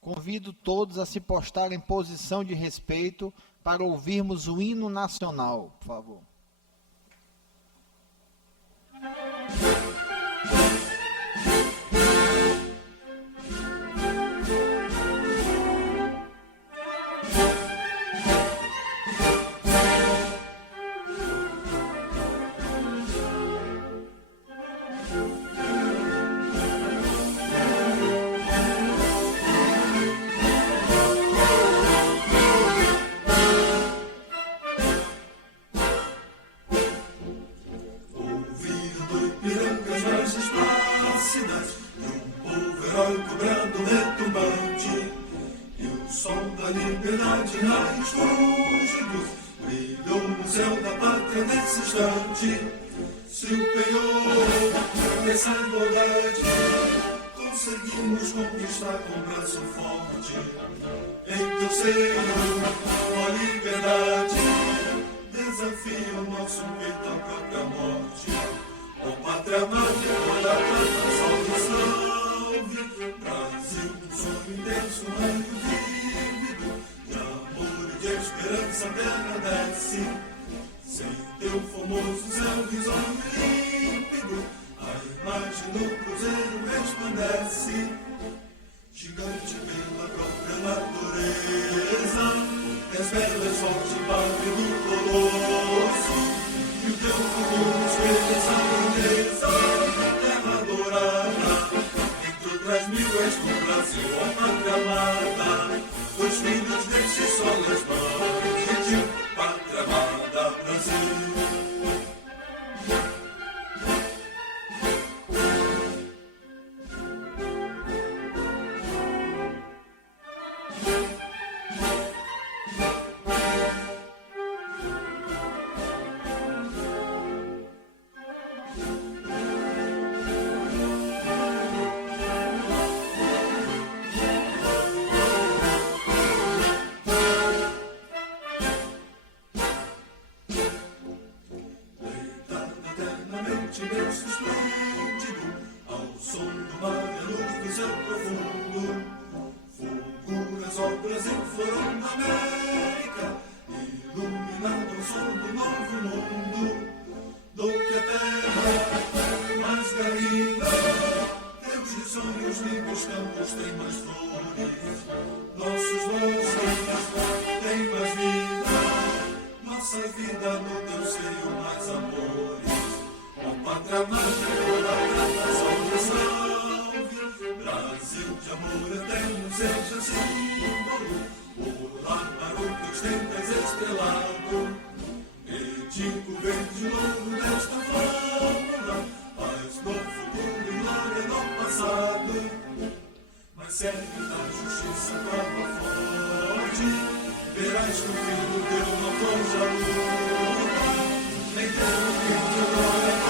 Convido todos a se postarem em posição de respeito para ouvirmos o hino nacional, por favor. Se o penhor dessa igualdade conseguimos conquistar com braço forte, em teu seio, ó liberdade, desafia o nosso peito à própria morte. Ó pátria mãe, toda a planta salve, Brasil, um sonho intenso, um raio vívido, de amor e de esperança me agradece. Sem teu formoso céu risonho límpido, a imagem do cruzeiro resplandece. Gigante pela própria natureza, és bela, és forte, padre do colosso, e o teu futuro espelha essa grandeza. Terra adorada, entre outras mil és do Brasil, ó pátria amada, dois filhos deste sol, as mãos de ti, pátria amada, Brasil. Berço esplêndido, ao som do mar e a luz do céu profundo, fulguras ao Brasil foram da América, iluminado o som do novo mundo, do que a terra mais garrida, teus risonhos limpos campos têm mais flores, nossos bosques têm mais vida, nossa vida no teu seio mais amores. Pátria mãe, toda a prata, salve, salve, Brasil de amor eterno, seja símbolo, orar para o que ostentas estrelado, medico verde louro desta fórmula, paz no futuro e glória no passado, mas serve da justiça prova forte, verás que o filho teu não foge à luta, nem teu filho agora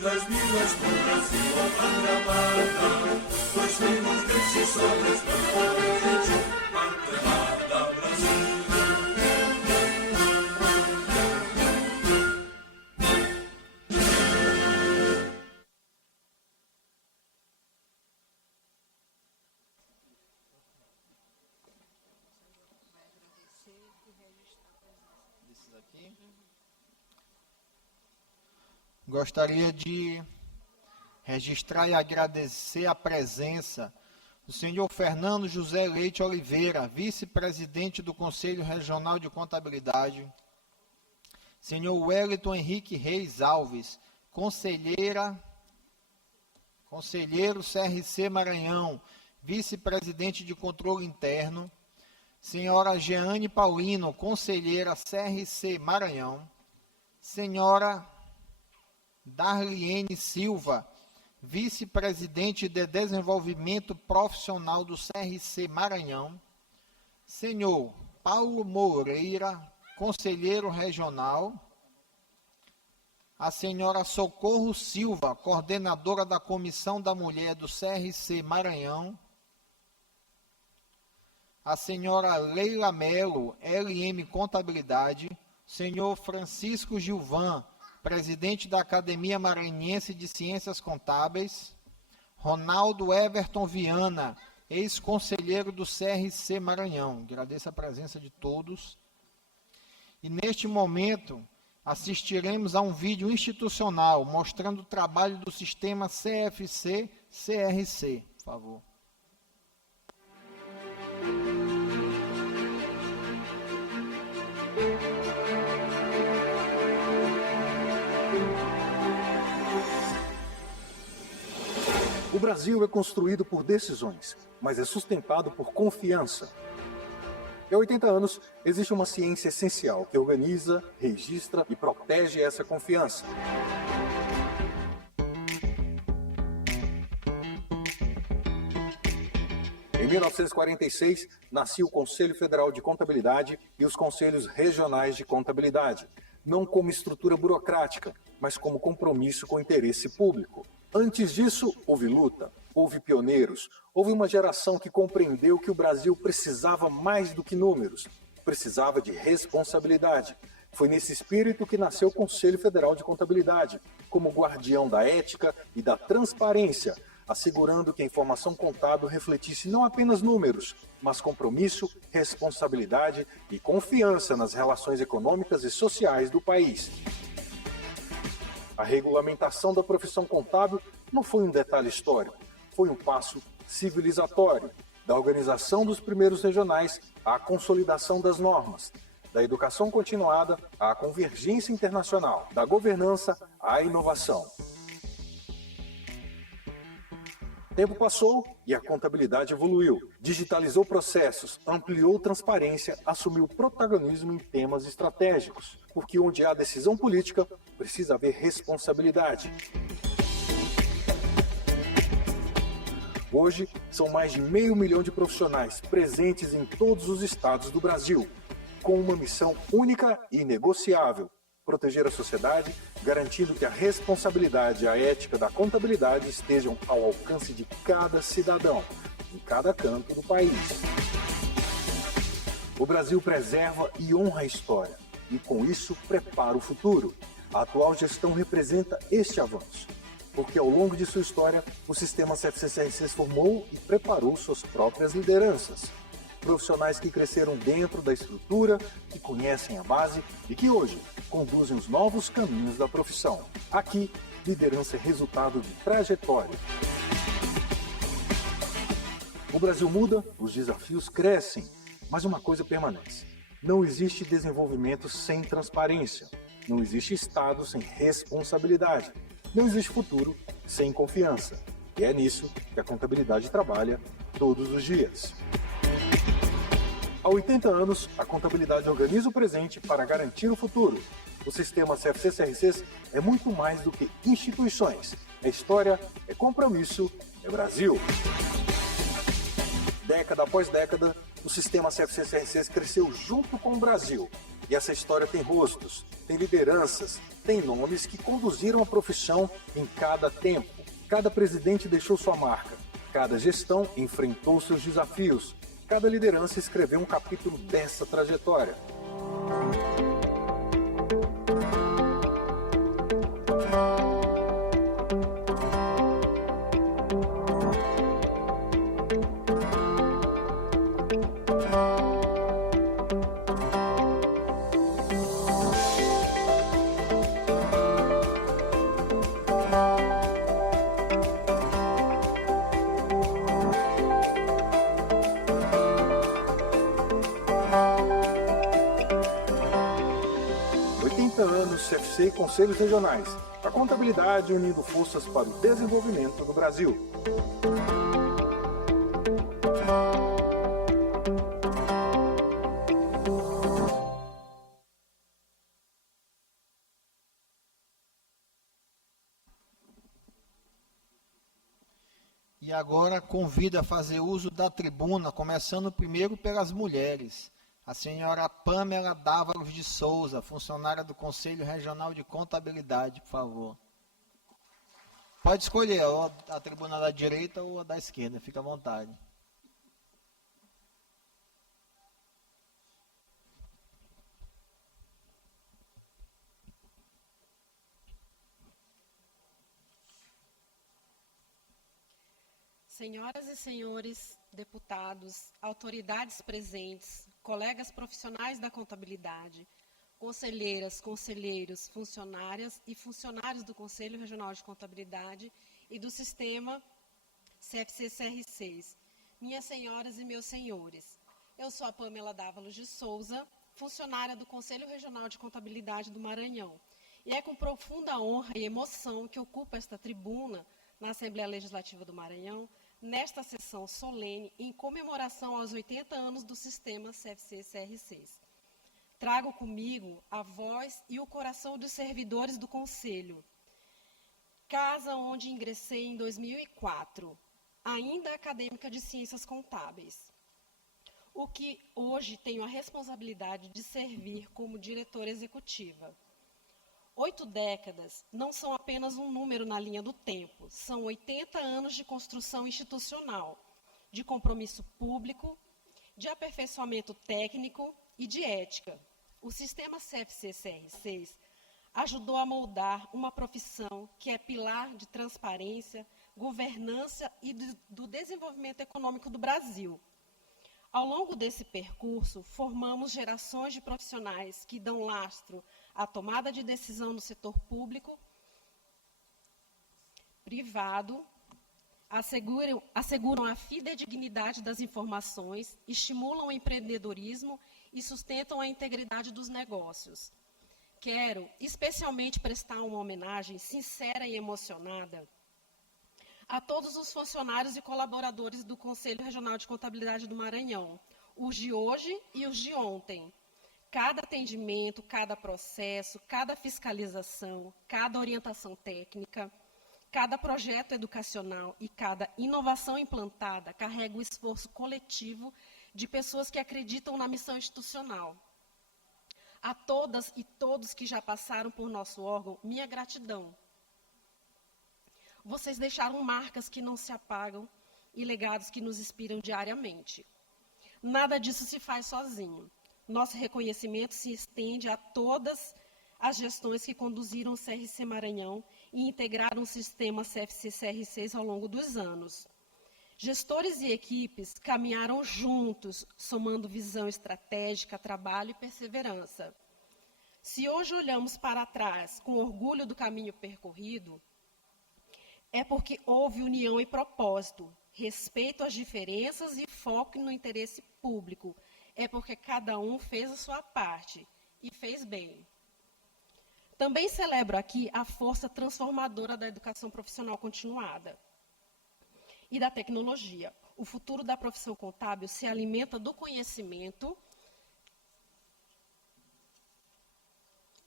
das minas pro Brasil, ó pátria amada, dois filhos desse sol resplandecente, pátria amada, Brasil. Gostaria de registrar e agradecer a presença do senhor Fernando José Leite Oliveira, vice-presidente do Conselho Regional de Contabilidade, senhor Wellington Henrique Reis Alves, conselheiro CRC Maranhão, vice-presidente de Controle Interno, senhora Jeane Paulino, conselheira CRC Maranhão, senhora Darliene Silva, vice-presidente de Desenvolvimento Profissional do CRC Maranhão, senhor Paulo Moreira, conselheiro regional, a senhora Socorro Silva, coordenadora da Comissão da Mulher do CRC Maranhão, a senhora Leila Melo, LM Contabilidade, senhor Francisco Gilvan, presidente da Academia Maranhense de Ciências Contábeis, Ronaldo Everton Viana, ex-conselheiro do CRC Maranhão. Agradeço a presença de todos. E neste momento, assistiremos a um vídeo institucional mostrando o trabalho do sistema CFC-CRC. Por favor. O Brasil é construído por decisões, mas é sustentado por confiança. E há 80 anos, existe uma ciência essencial que organiza, registra e protege essa confiança. Em 1946, nascia o Conselho Federal de Contabilidade e os Conselhos Regionais de Contabilidade, não como estrutura burocrática, mas como compromisso com o interesse público. Antes disso, houve luta, houve pioneiros, houve uma geração que compreendeu que o Brasil precisava mais do que números, precisava de responsabilidade. Foi nesse espírito que nasceu o Conselho Federal de Contabilidade, como guardião da ética e da transparência, assegurando que a informação contábil refletisse não apenas números, mas compromisso, responsabilidade e confiança nas relações econômicas e sociais do país. A regulamentação da profissão contábil não foi um detalhe histórico, foi um passo civilizatório, da organização dos primeiros regionais à consolidação das normas, da educação continuada à convergência internacional, da governança à inovação. O tempo passou e a contabilidade evoluiu, digitalizou processos, ampliou transparência, assumiu protagonismo em temas estratégicos, porque onde há decisão política, precisa haver responsabilidade. Hoje, são mais de 500 mil de profissionais presentes em todos os estados do Brasil, com uma missão única e inegociável: proteger a sociedade, garantindo que a responsabilidade e a ética da contabilidade estejam ao alcance de cada cidadão, em cada canto do país. O Brasil preserva e honra a história, e com isso prepara o futuro. A atual gestão representa este avanço, porque ao longo de sua história, o sistema CFC-CRC formou e preparou suas próprias lideranças. Profissionais que cresceram dentro da estrutura, que conhecem a base e que hoje conduzem os novos caminhos da profissão. Aqui, liderança é resultado de trajetória. O Brasil muda, os desafios crescem, mas uma coisa permanece: não existe desenvolvimento sem transparência, não existe Estado sem responsabilidade, não existe futuro sem confiança. E é nisso que a contabilidade trabalha todos os dias. Há 80 anos, a contabilidade organiza o presente para garantir o futuro. O sistema CFC-CRC é muito mais do que instituições. É história, é compromisso, é Brasil. Década após década, o sistema CFC-CRC cresceu junto com o Brasil. E essa história tem rostos, tem lideranças, tem nomes que conduziram a profissão em cada tempo. Cada presidente deixou sua marca, cada gestão enfrentou seus desafios. Cada liderança escreveu um capítulo dessa trajetória. CFC e Conselhos Regionais. A contabilidade unindo forças para o desenvolvimento do Brasil. E agora convido a fazer uso da tribuna, começando primeiro pelas mulheres. A senhora Pamela Dávalos de Souza, funcionária do Conselho Regional de Contabilidade, por favor. Pode escolher ou a tribuna da direita ou a da esquerda, fica à vontade. Senhoras e senhores deputados, autoridades presentes, colegas profissionais da contabilidade, conselheiras, conselheiros, funcionárias e funcionários do Conselho Regional de Contabilidade e do Sistema CFC-CR6, minhas senhoras e meus senhores, eu sou a Pamela Dávalos de Souza, funcionária do Conselho Regional de Contabilidade do Maranhão, e é com profunda honra e emoção que ocupo esta tribuna na Assembleia Legislativa do Maranhão, nesta sessão solene em comemoração aos 80 anos do Sistema CFC-CR6. Trago comigo a voz e o coração dos servidores do Conselho, casa onde ingressei em 2004, ainda acadêmica de Ciências Contábeis, o que hoje tenho a responsabilidade de servir como diretora executiva. 8 décadas não são apenas um número na linha do tempo, são 80 anos de construção institucional, de compromisso público, de aperfeiçoamento técnico e de ética. O sistema CFC-CR6 ajudou a moldar uma profissão que é pilar de transparência, governança e do desenvolvimento econômico do Brasil. Ao longo desse percurso, formamos gerações de profissionais que dão lastro à tomada de decisão no setor público, privado, asseguram a fidedignidade das informações, estimulam o empreendedorismo e sustentam a integridade dos negócios. Quero especialmente prestar uma homenagem sincera e emocionada a todos os funcionários e colaboradores do Conselho Regional de Contabilidade do Maranhão, os de hoje e os de ontem. Cada atendimento, cada processo, cada fiscalização, cada orientação técnica, cada projeto educacional e cada inovação implantada carrega o esforço coletivo de pessoas que acreditam na missão institucional. A todas e todos que já passaram por nosso órgão, minha gratidão. Vocês deixaram marcas que não se apagam e legados que nos inspiram diariamente. Nada disso se faz sozinho. Nosso reconhecimento se estende a todas as gestões que conduziram o CRC Maranhão e integraram o sistema CFC-CR6 ao longo dos anos. Gestores e equipes caminharam juntos, somando visão estratégica, trabalho e perseverança. Se hoje olhamos para trás com orgulho do caminho percorrido, é porque houve união e propósito, respeito às diferenças e foco no interesse público. É porque cada um fez a sua parte e fez bem. Também celebro aqui a força transformadora da educação profissional continuada e da tecnologia. O futuro da profissão contábil se alimenta do conhecimento,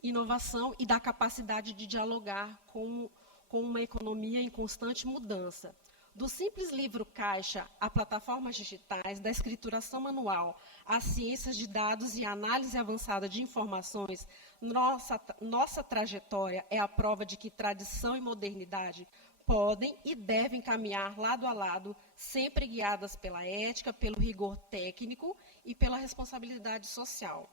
inovação e da capacidade de dialogar com uma economia em constante mudança. Do simples livro-caixa a plataformas digitais, da escrituração manual, às ciências de dados e análise avançada de informações, nossa trajetória é a prova de que tradição e modernidade podem e devem caminhar lado a lado, sempre guiadas pela ética, pelo rigor técnico e pela responsabilidade social.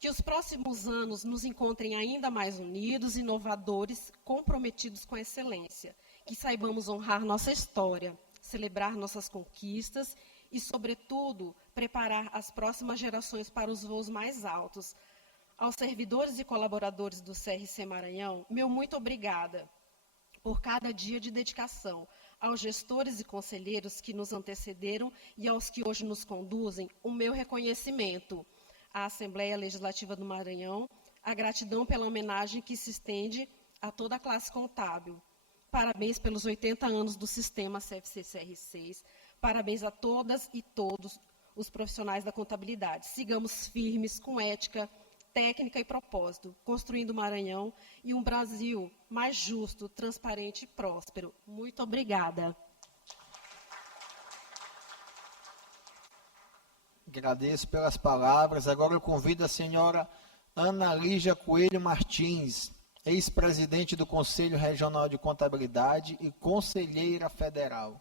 Que os próximos anos nos encontrem ainda mais unidos, inovadores, comprometidos com a excelência. Que saibamos honrar nossa história, celebrar nossas conquistas e, sobretudo, preparar as próximas gerações para os voos mais altos. Aos servidores e colaboradores do CRC Maranhão, meu muito obrigada por cada dia de dedicação. Aos gestores e conselheiros que nos antecederam e aos que hoje nos conduzem, o meu reconhecimento. À Assembleia Legislativa do Maranhão, a gratidão pela homenagem que se estende a toda a classe contábil. Parabéns pelos 80 anos do sistema CFC-CR6. Parabéns a todas e todos os profissionais da contabilidade. Sigamos firmes, com ética, técnica e propósito, construindo o Maranhão e um Brasil mais justo, transparente e próspero. Muito obrigada. Agradeço pelas palavras. Agora eu convido a senhora Ana Lígia Coelho Martins, ex-presidente do Conselho Regional de Contabilidade e conselheira federal.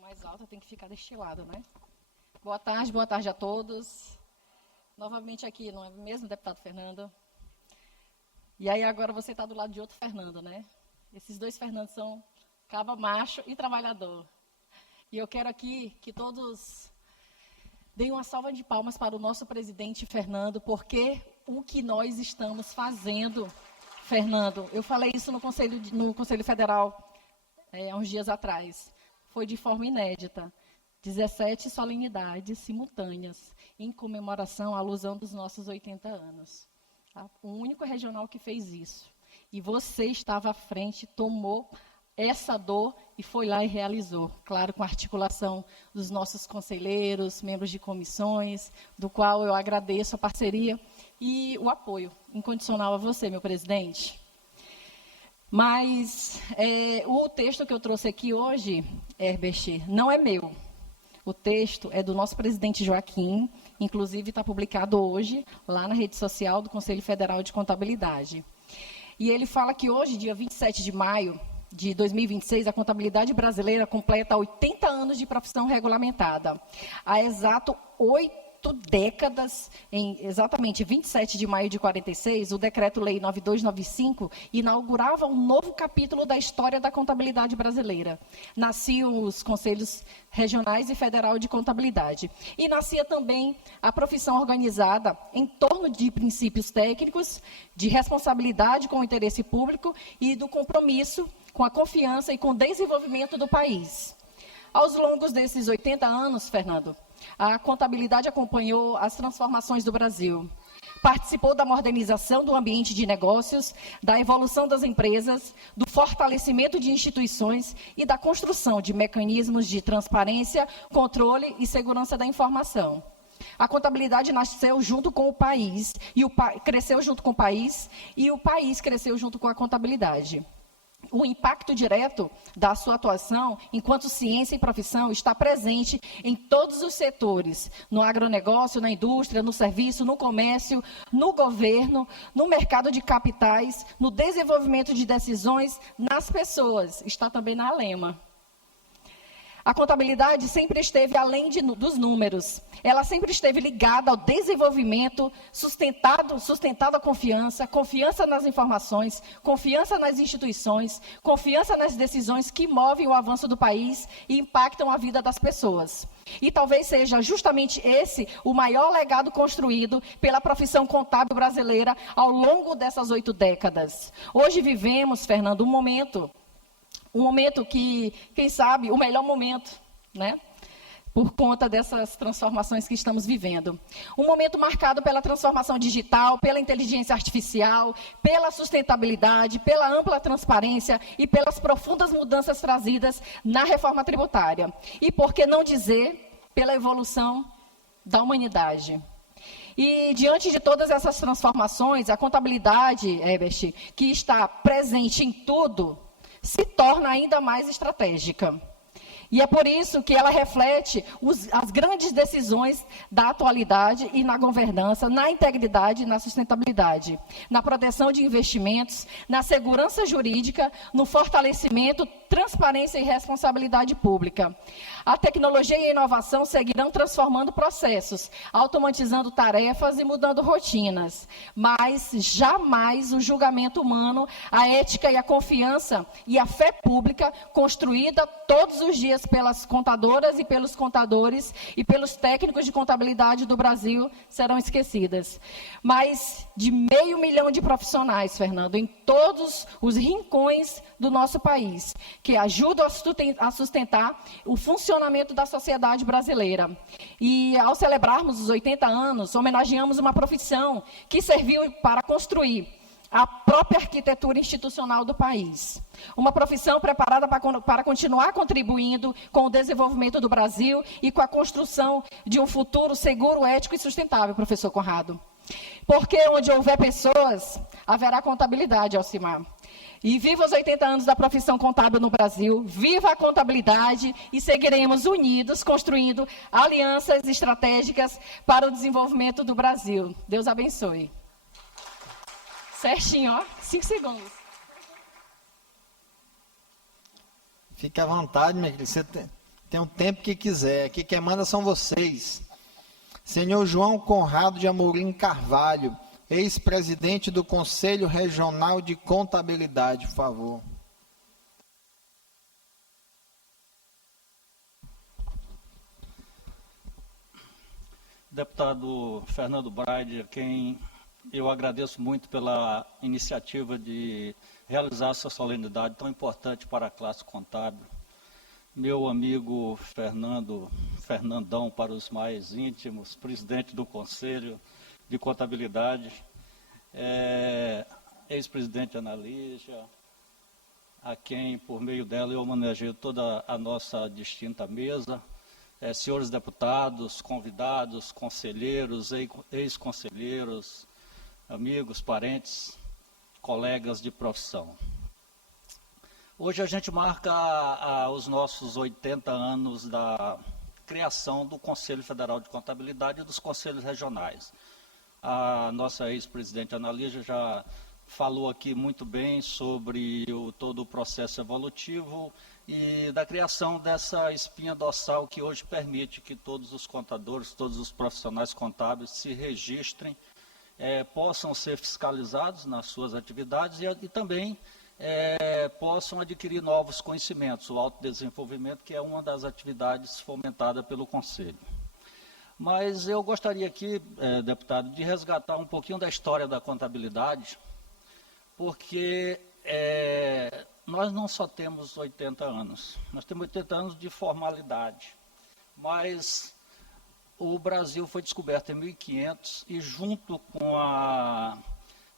Mais alta tem que ficar deste lado, né? Boa tarde a todos. Novamente aqui, não é mesmo, deputado Fernando? E aí agora você está do lado de outro Fernando, né? Esses dois Fernandos são caba macho e trabalhador. E eu quero aqui que todos deem uma salva de palmas para o nosso presidente Fernando, porque o que nós estamos fazendo, Fernando, eu falei isso no Conselho Federal há uns dias atrás, foi de forma inédita. 17 solenidades simultâneas em comemoração à alusão dos nossos 80 anos. Tá? O único regional que fez isso. E você estava à frente, tomou essa dor e foi lá e realizou. Claro, com a articulação dos nossos conselheiros, membros de comissões, do qual eu agradeço a parceria e o apoio incondicional a você, meu presidente. Mas o texto que eu trouxe aqui hoje, Herbert, não é meu. O texto é do nosso presidente Joaquim, inclusive está publicado hoje lá na rede social do Conselho Federal de Contabilidade. E ele fala que hoje, dia 27 de maio de 2026, a contabilidade brasileira completa 80 anos de profissão regulamentada. Há exato 8 décadas, em exatamente 27 de maio de 46, o Decreto-Lei 9295 inaugurava um novo capítulo da história da contabilidade brasileira. Nasciam os Conselhos Regionais e Federal de Contabilidade. E nascia também a profissão organizada em torno de princípios técnicos, de responsabilidade com o interesse público e do compromisso com a confiança e com o desenvolvimento do país. Aos longos desses 80 anos, Fernando, a contabilidade acompanhou as transformações do Brasil. Participou da modernização do ambiente de negócios, da evolução das empresas, do fortalecimento de instituições e da construção de mecanismos de transparência, controle e segurança da informação. A contabilidade nasceu junto com o país, cresceu junto com o país, e o país cresceu junto com a contabilidade. O impacto direto da sua atuação, enquanto ciência e profissão, está presente em todos os setores, no agronegócio, na indústria, no serviço, no comércio, no governo, no mercado de capitais, no desenvolvimento de decisões, nas pessoas, está também na Alema. A contabilidade sempre esteve além dos números. Ela sempre esteve ligada ao desenvolvimento, sustentado a confiança nas informações, confiança nas instituições, confiança nas decisões que movem o avanço do país e impactam a vida das pessoas. E talvez seja justamente esse o maior legado construído pela profissão contábil brasileira ao longo dessas 8 décadas. Hoje vivemos, Fernando, um momento que, quem sabe, o melhor momento, né? Por conta dessas transformações que estamos vivendo. Um momento marcado pela transformação digital, pela inteligência artificial, pela sustentabilidade, pela ampla transparência e pelas profundas mudanças trazidas na reforma tributária. E, por que não dizer, pela evolução da humanidade. E, diante de todas essas transformações, a contabilidade, Herbert, que está presente em tudo, se torna ainda mais estratégica. E é por isso que ela reflete as grandes decisões da atualidade e na governança, na integridade e na sustentabilidade, na proteção de investimentos, na segurança jurídica, no fortalecimento, transparência e responsabilidade pública. A tecnologia e a inovação seguirão transformando processos, automatizando tarefas e mudando rotinas, mas jamais o julgamento humano, a ética e a confiança e a fé pública construída todos os dias pelas contadoras e pelos contadores e pelos técnicos de contabilidade do Brasil serão esquecidas. Mais de 500 mil de profissionais, Fernando, em todos os rincões do nosso país, que ajudam a sustentar o funcionamento da sociedade brasileira. E, ao celebrarmos os 80 anos, homenageamos uma profissão que serviu para construir a própria arquitetura institucional do país. Uma profissão preparada para continuar contribuindo com o desenvolvimento do Brasil e com a construção de um futuro seguro, ético e sustentável, professor Conrado. Porque onde houver pessoas, haverá contabilidade, Alcimar. E viva os 80 anos da profissão contábil no Brasil, viva a contabilidade e seguiremos unidos, construindo alianças estratégicas para o desenvolvimento do Brasil. Deus abençoe. Certinho, ó, 5 segundos. Fique à vontade, minha querida. Você tem o tempo que quiser. Aqui quem manda são vocês. Senhor João Conrado de Amorim Carvalho, ex-presidente do Conselho Regional de Contabilidade, por favor. Deputado Fernando Braide, a quem eu agradeço muito pela iniciativa de realizar essa solenidade tão importante para a classe contábil. Meu amigo Fernandão para os mais íntimos, presidente do Conselho de Contabilidade, ex-presidente Ana Lígia, a quem, por meio dela, eu homenageio toda a nossa distinta mesa, senhores deputados, convidados, conselheiros, ex-conselheiros, amigos, parentes, colegas de profissão. Hoje a gente marca os nossos 80 anos da criação do Conselho Federal de Contabilidade e dos Conselhos Regionais. A nossa ex-presidente Ana Lígia já falou aqui muito bem sobre todo o processo evolutivo e da criação dessa espinha dorsal que hoje permite que todos os contadores, todos os profissionais contábeis se registrem, possam ser fiscalizados nas suas atividades e também possam adquirir novos conhecimentos, o autodesenvolvimento, que é uma das atividades fomentada pelo Conselho. Mas eu gostaria aqui, deputado, de resgatar um pouquinho da história da contabilidade, porque nós não só temos 80 anos, nós temos 80 anos de formalidade, mas o Brasil foi descoberto em 1500 e junto com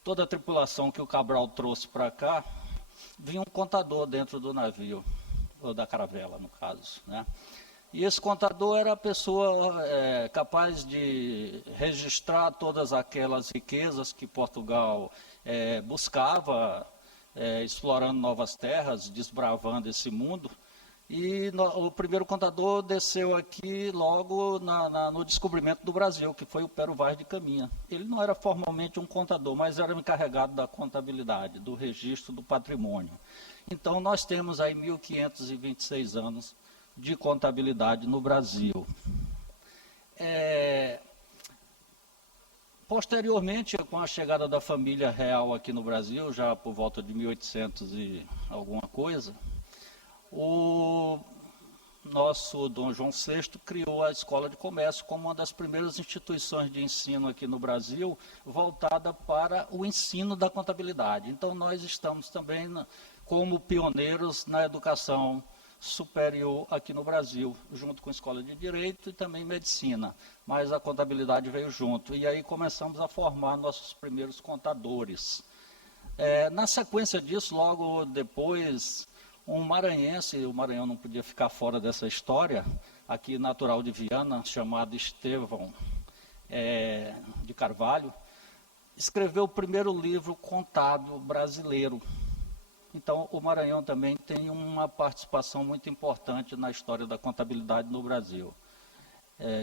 toda a tripulação que o Cabral trouxe para cá, vinha um contador dentro do navio, ou da caravela, no caso, né? E esse contador era a pessoa capaz de registrar todas aquelas riquezas que Portugal buscava, explorando novas terras, desbravando esse mundo. E o primeiro contador desceu aqui logo no descobrimento do Brasil, que foi o Pero Vaz de Caminha. Ele não era formalmente um contador, mas era o encarregado da contabilidade, do registro do patrimônio. Então, nós temos aí 1.526 anos de contabilidade no Brasil. Posteriormente, com a chegada da família real aqui no Brasil, já por volta de 1800 e alguma coisa, o nosso Dom João VI criou a Escola de Comércio como uma das primeiras instituições de ensino aqui no Brasil, voltada para o ensino da contabilidade. Então, nós estamos também como pioneiros na educação superior aqui no Brasil, junto com a Escola de Direito e também Medicina, mas a contabilidade veio junto. E aí começamos a formar nossos primeiros contadores. Na sequência disso, logo depois, um maranhense, o Maranhão não podia ficar fora dessa história, aqui natural de Viana, chamado Estevão de Carvalho, escreveu o primeiro livro contábil brasileiro. Então, o Maranhão também tem uma participação muito importante na história da contabilidade no Brasil.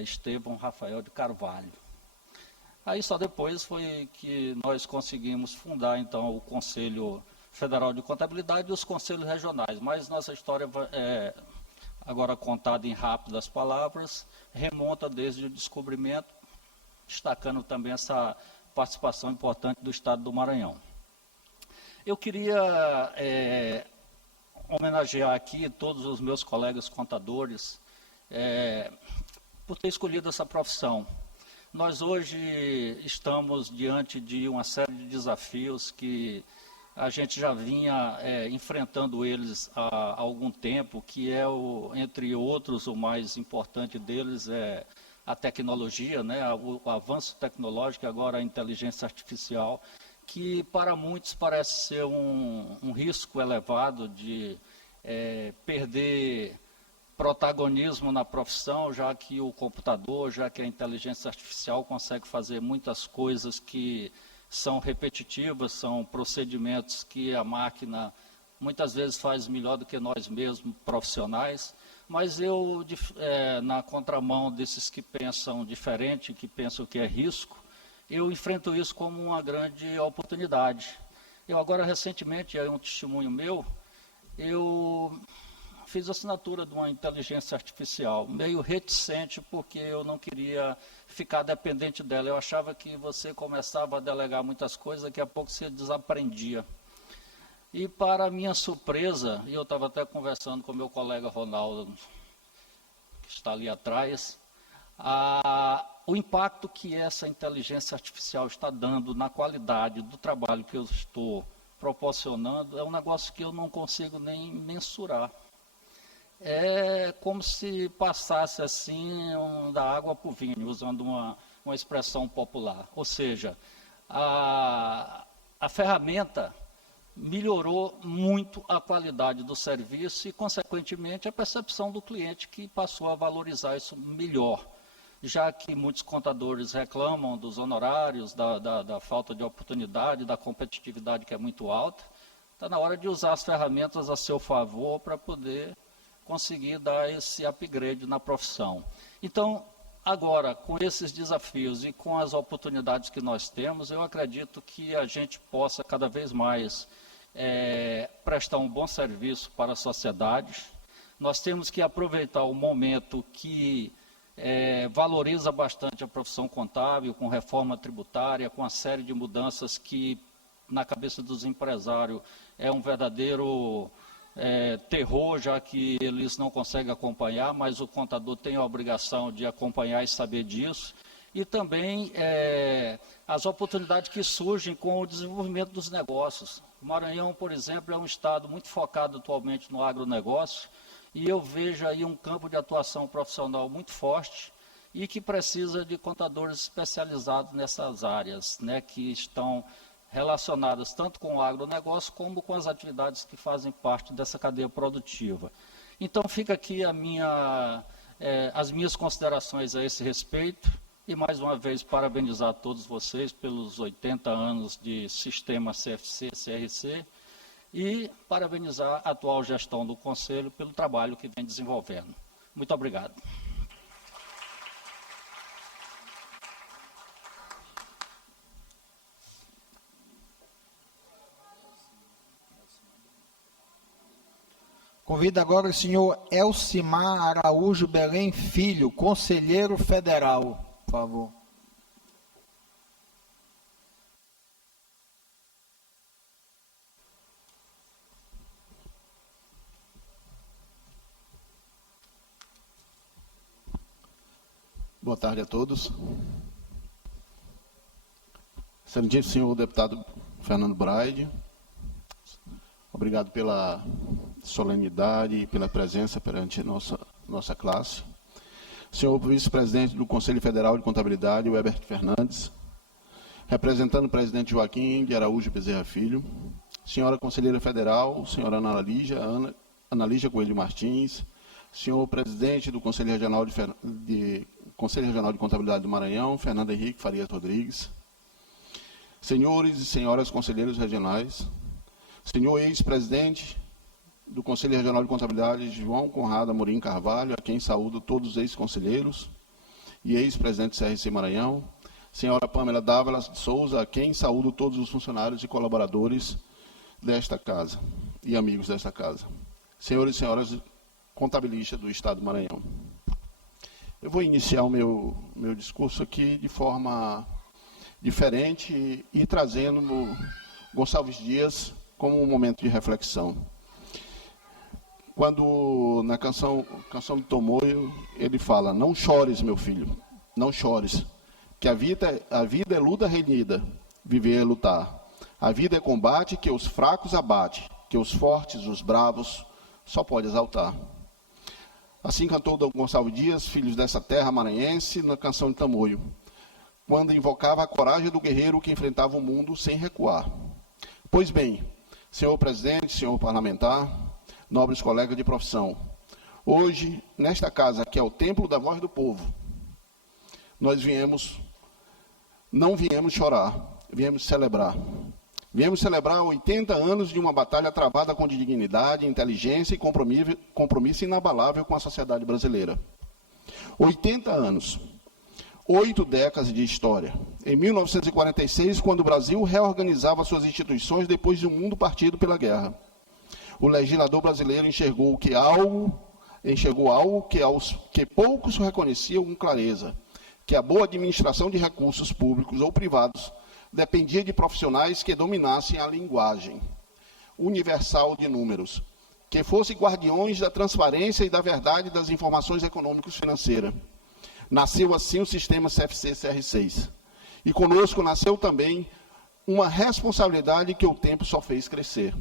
Estevão Rafael de Carvalho. Aí só depois foi que nós conseguimos fundar, então, o Conselho Federal de Contabilidade e os Conselhos Regionais. Mas nossa história, agora contada em rápidas palavras, remonta desde o descobrimento, destacando também essa participação importante do Estado do Maranhão. Eu queria homenagear aqui todos os meus colegas contadores por ter escolhido essa profissão. Nós hoje estamos diante de uma série de desafios que a gente já vinha enfrentando eles há algum tempo, que entre outros, o mais importante deles é a tecnologia, né? O avanço tecnológico, agora a inteligência artificial, que para muitos parece ser um risco elevado de perder protagonismo na profissão, já que o computador, já que a inteligência artificial consegue fazer muitas coisas que são repetitivas, são procedimentos que a máquina muitas vezes faz melhor do que nós mesmos, profissionais, mas eu, na contramão desses que pensam diferente, que pensam que é risco, eu enfrento isso como uma grande oportunidade. Eu agora, recentemente, é um testemunho meu, eu fiz assinatura de uma inteligência artificial, meio reticente, porque eu não queria ficar dependente dela. Eu achava que você começava a delegar muitas coisas, daqui a pouco você desaprendia. E, para minha surpresa, e eu estava até conversando com meu colega Ronaldo, que está ali atrás, o impacto que essa inteligência artificial está dando na qualidade do trabalho que eu estou proporcionando é um negócio que eu não consigo nem mensurar. É como se passasse assim da água para o vinho, usando uma expressão popular. Ou seja, a ferramenta melhorou muito a qualidade do serviço e, consequentemente, a percepção do cliente, que passou a valorizar isso melhor, já que muitos contadores reclamam dos honorários, da falta de oportunidade, da competitividade que é muito alta. Está na hora de usar as ferramentas a seu favor para poder conseguir dar esse upgrade na profissão. Então, agora, com esses desafios e com as oportunidades que nós temos, eu acredito que a gente possa cada vez mais prestar um bom serviço para a sociedade. Nós temos que aproveitar o momento que valoriza bastante a profissão contábil, com reforma tributária, com a série de mudanças que, na cabeça dos empresários, é um verdadeiro terror, já que eles não conseguem acompanhar, mas o contador tem a obrigação de acompanhar e saber disso. E também as oportunidades que surgem com o desenvolvimento dos negócios. O Maranhão, por exemplo, é um estado muito focado atualmente no agronegócio, e eu vejo aí um campo de atuação profissional muito forte e que precisa de contadores especializados nessas áreas, né, que estão relacionadas tanto com o agronegócio como com as atividades que fazem parte dessa cadeia produtiva. Então, fica aqui as minhas considerações a esse respeito e, mais uma vez, parabenizar todos vocês pelos 80 anos de sistema CFC-CRC e parabenizar a atual gestão do Conselho pelo trabalho que vem desenvolvendo. Muito obrigado. Convido agora o senhor Elcimar Araújo Belém Filho, conselheiro federal, por favor. Boa tarde a todos. Excelentíssimo senhor deputado Fernando Braide, obrigado pela solenidade e pela presença perante nossa classe. Senhor vice-presidente do Conselho Federal de Contabilidade, Weber Fernandes, representando o presidente Joaquim de Araújo Bezerra Filho, senhora conselheira federal, senhora Ana Lígia Coelho Martins, senhor presidente do Conselho Regional de Contabilidade do Maranhão, Fernando Henrique Farias Rodrigues, senhores e senhoras conselheiros regionais, senhor ex-presidente do Conselho Regional de Contabilidade, João Conrado Amorim Carvalho, a quem saúdo todos os ex-conselheiros e ex-presidente do CRC Maranhão, senhora Pamela Dávila de Souza, a quem saúdo todos os funcionários e colaboradores desta casa e amigos desta casa, senhores e senhoras contabilistas do Estado do Maranhão. Eu vou iniciar o meu discurso aqui de forma diferente e trazendo no Gonçalves Dias como um momento de reflexão. Quando na canção do Tomoyo, ele fala: não chores, meu filho, não chores, que a vida é luta renhida, viver é lutar. A vida é combate que os fracos abate, que os fortes, os bravos, só pode exaltar. Assim cantou Dom Gonçalves Dias, filhos dessa terra maranhense, na canção de Tamoio, quando invocava a coragem do guerreiro que enfrentava o mundo sem recuar. Pois bem, senhor presidente, senhor parlamentar, nobres colegas de profissão, hoje, nesta casa, que é o templo da voz do povo, nós não viemos chorar, viemos celebrar. Viemos celebrar 80 anos de uma batalha travada com dignidade, inteligência e compromisso inabalável com a sociedade brasileira. 80 anos, 8 décadas de história. Em 1946, quando o Brasil reorganizava suas instituições depois de um mundo partido pela guerra. o legislador brasileiro enxergou algo que poucos reconheciam com clareza, que a boa administração de recursos públicos ou privados dependia de profissionais que dominassem a linguagem universal de números, que fossem guardiões da transparência e da verdade das informações econômicas financeiras. Nasceu assim o sistema CFC-CR6. E conosco nasceu também uma responsabilidade que o tempo só fez crescer.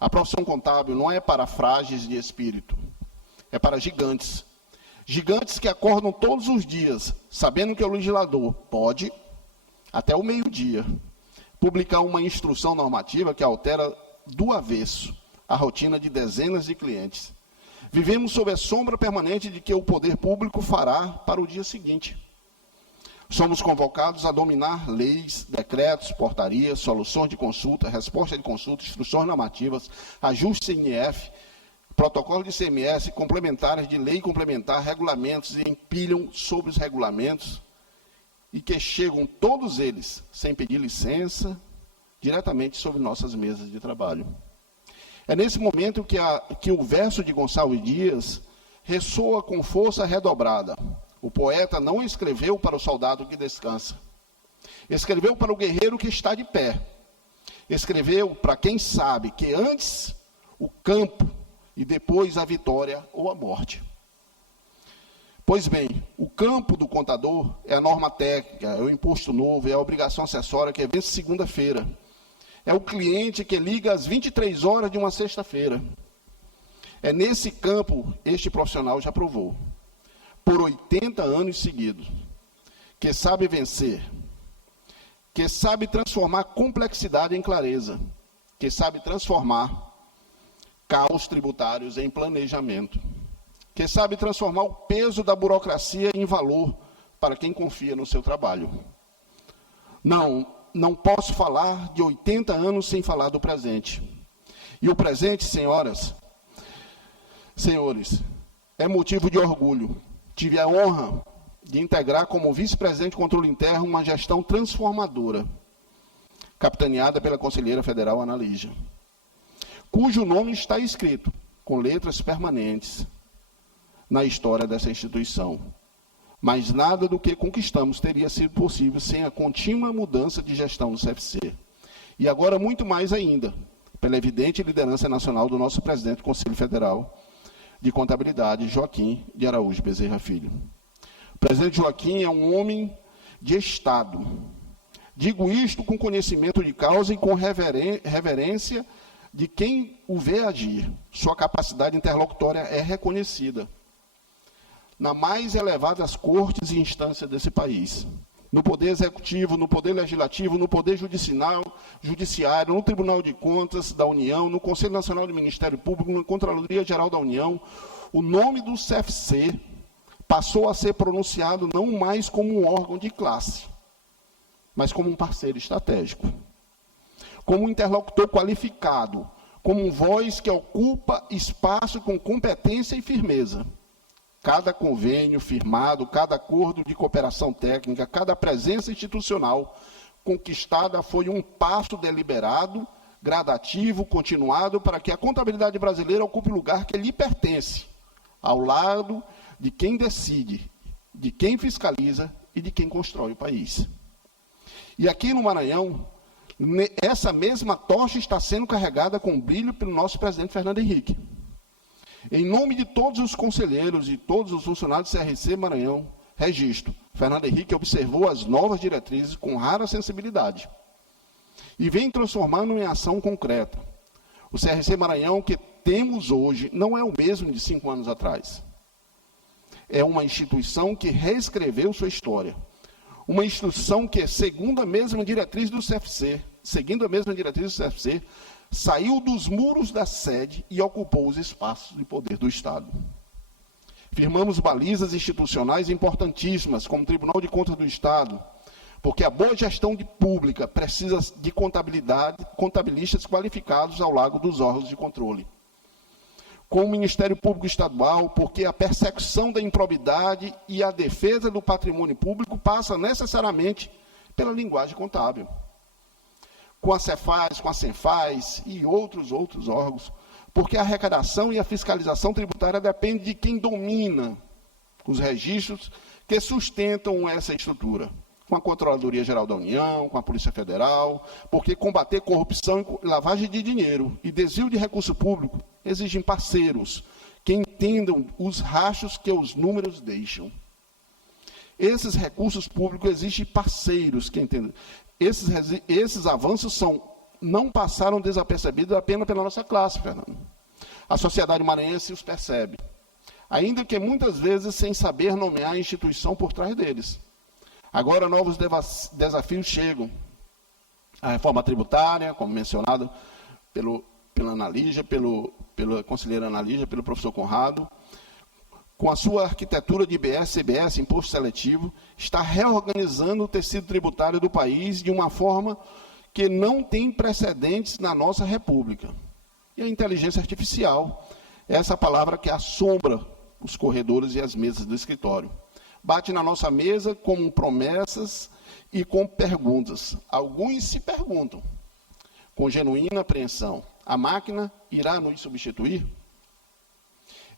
A profissão contábil não é para frágeis de espírito, é para gigantes. Gigantes que acordam todos os dias, sabendo que o legislador pode, até o meio-dia, publicar uma instrução normativa que altera do avesso a rotina de dezenas de clientes. Vivemos sob a sombra permanente de que o poder público fará para o dia seguinte. Somos convocados a dominar leis, decretos, portarias, soluções de consulta, resposta de consulta, instruções normativas, ajustes CNF, protocolo de CMS, complementares de lei complementar, regulamentos e empilham sobre os regulamentos e que chegam todos eles, sem pedir licença, diretamente sobre nossas mesas de trabalho. É nesse momento que o verso de Gonçalves Dias ressoa com força redobrada. O poeta não escreveu para o soldado que descansa. Escreveu para o guerreiro que está de pé. Escreveu para quem sabe que antes o campo e depois a vitória ou a morte. Pois bem, o campo do contador é a norma técnica, é o imposto novo, é a obrigação acessória que vence segunda-feira. É o cliente que liga às 23 horas de uma sexta-feira. É nesse campo este profissional já provou, por 80 anos seguidos, que sabe vencer, que sabe transformar complexidade em clareza, que sabe transformar caos tributários em planejamento, que sabe transformar o peso da burocracia em valor para quem confia no seu trabalho. Não posso falar de 80 anos sem falar do presente. E o presente, senhoras, senhores, é motivo de orgulho. Tive a honra de integrar como vice-presidente de controle interno uma gestão transformadora, capitaneada pela conselheira federal Ana Lígia, cujo nome está escrito com letras permanentes na história dessa instituição. Mas nada do que conquistamos teria sido possível sem a contínua mudança de gestão do CFC. E agora, muito mais ainda, pela evidente liderança nacional do nosso presidente do Conselho Federal de Contabilidade, Joaquim de Araújo Bezerra Filho. O presidente Joaquim é um homem de Estado. Digo isto com conhecimento de causa e com reverência de quem o vê agir. Sua capacidade interlocutória é reconhecida na mais elevadas cortes e instâncias desse país. No Poder Executivo, no Poder Legislativo, no Poder Judiciário, no Tribunal de Contas da União, no Conselho Nacional do Ministério Público, na Contraloria Geral da União, o nome do CFC passou a ser pronunciado não mais como um órgão de classe, mas como um parceiro estratégico, como um interlocutor qualificado, como um voz que ocupa espaço com competência e firmeza. Cada convênio firmado, cada acordo de cooperação técnica, cada presença institucional conquistada foi um passo deliberado, gradativo, continuado, para que a contabilidade brasileira ocupe o lugar que lhe pertence, ao lado de quem decide, de quem fiscaliza e de quem constrói o país. E aqui no Maranhão, essa mesma tocha está sendo carregada com brilho pelo nosso presidente Fernando Henrique. Em nome de todos os conselheiros e todos os funcionários do CRC Maranhão, registro, Fernando Henrique observou as novas diretrizes com rara sensibilidade e vem transformando em ação concreta. O CRC Maranhão que temos hoje não é o mesmo de 5 anos atrás. É uma instituição que reescreveu sua história. Uma instituição que, seguindo a mesma diretriz do CFC, saiu dos muros da sede e ocupou os espaços de poder do Estado. Firmamos balizas institucionais importantíssimas, como o Tribunal de Contas do Estado, porque a boa gestão pública precisa de contabilistas qualificados ao lado dos órgãos de controle. Com o Ministério Público Estadual, porque a persecução da improbidade e a defesa do patrimônio público passa necessariamente pela linguagem contábil. Com a Cefaz, com a Cenfaz e outros órgãos, Porque a arrecadação e a fiscalização tributária dependem de quem domina os registros que sustentam essa estrutura, com a Controladoria Geral da União, com a Polícia Federal, porque combater corrupção, lavagem de dinheiro e desvio de recurso público exigem parceiros que entendam os rastros que os números deixam. Esses recursos públicos exigem parceiros que entendam. Esses avanços não passaram desapercebidos apenas pela nossa classe, Fernando. A sociedade maranhense os percebe, ainda que muitas vezes sem saber nomear a instituição por trás deles. Agora novos desafios chegam. A reforma tributária, como mencionado pela Ana Lígia, pela conselheira Ana Lígia, pelo professor Conrado, com a sua arquitetura de IBS, CBS, imposto seletivo, está reorganizando o tecido tributário do país de uma forma que não tem precedentes na nossa República. E a inteligência artificial, essa palavra que assombra os corredores e as mesas do escritório. Bate na nossa mesa com promessas e com perguntas. Alguns se perguntam, com genuína apreensão, a máquina irá nos substituir?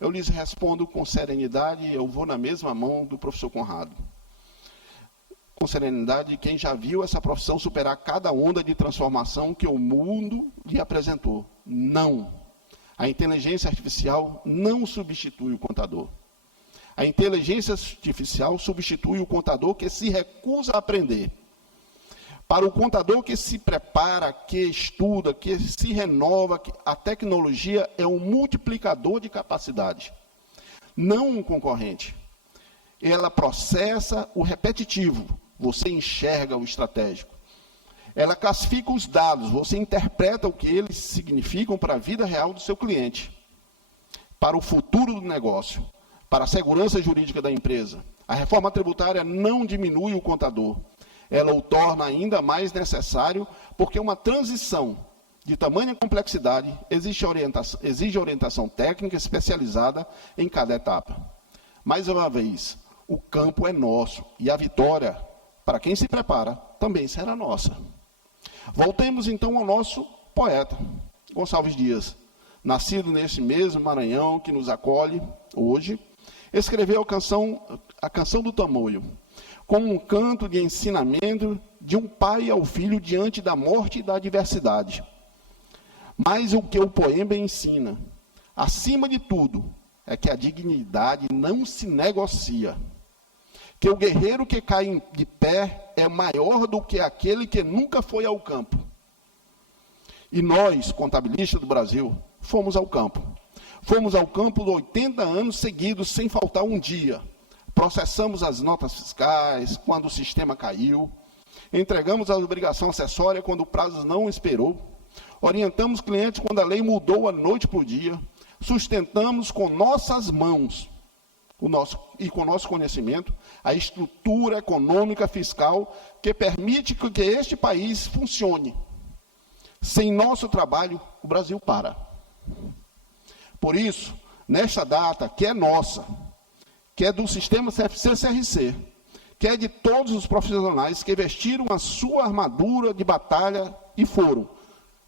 Eu lhes respondo com serenidade, e eu vou na mesma mão do professor Conrado. Com serenidade, quem já viu essa profissão superar cada onda de transformação que o mundo lhe apresentou. Não. A inteligência artificial não substitui o contador. A inteligência artificial substitui o contador que se recusa a aprender. Para o contador que se prepara, que estuda, que se renova, a tecnologia é um multiplicador de capacidade, não um concorrente. Ela processa o repetitivo, você enxerga o estratégico. Ela classifica os dados, você interpreta o que eles significam para a vida real do seu cliente, para o futuro do negócio, para a segurança jurídica da empresa. A reforma tributária não diminui o contador, ela o torna ainda mais necessário, porque uma transição de tamanha complexidade exige orientação técnica especializada em cada etapa. Mais uma vez, o campo é nosso, e a vitória, para quem se prepara, também será nossa. Voltemos então ao nosso poeta, Gonçalves Dias, nascido nesse mesmo Maranhão que nos acolhe hoje, escreveu a canção do Tamoio, como um canto de ensinamento de um pai ao filho diante da morte e da adversidade. Mas o que o poema ensina, acima de tudo, é que a dignidade não se negocia, que o guerreiro que cai de pé é maior do que aquele que nunca foi ao campo. E nós, contabilistas do Brasil, fomos ao campo. Fomos ao campo 80 anos seguidos, sem faltar um dia. Processamos as notas fiscais quando o sistema caiu. Entregamos a obrigação acessória quando o prazo não esperou. Orientamos clientes quando a lei mudou a noite para o dia. Sustentamos com nossas mãos e com nosso conhecimento a estrutura econômica fiscal que permite que este país funcione. Sem nosso trabalho, o Brasil para. Por isso, nesta data, que é nossa, que é do sistema CFC-CRC, que é de todos os profissionais que vestiram a sua armadura de batalha e foram,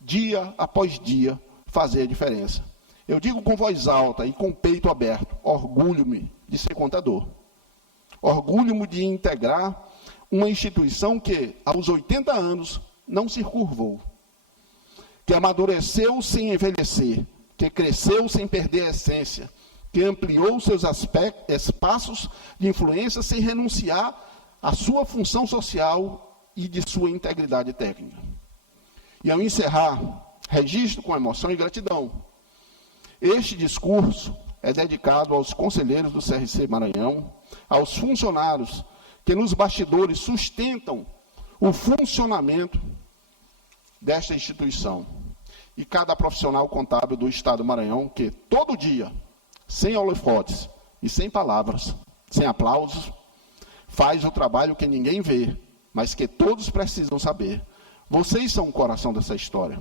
dia após dia, fazer a diferença. Eu digo com voz alta e com peito aberto, orgulho-me de ser contador. Orgulho-me de integrar uma instituição que, aos 80 anos, não se curvou, que amadureceu sem envelhecer, que cresceu sem perder a essência, que ampliou seus espaços de influência sem renunciar à sua função social e de sua integridade técnica. E ao encerrar, registro com emoção e gratidão. Este discurso é dedicado aos conselheiros do CRC Maranhão, aos funcionários que nos bastidores sustentam o funcionamento desta instituição. E cada profissional contábil do Estado do Maranhão que, todo dia, sem holofotes e sem palavras, sem aplausos, faz o trabalho que ninguém vê, mas que todos precisam saber. Vocês são o coração dessa história.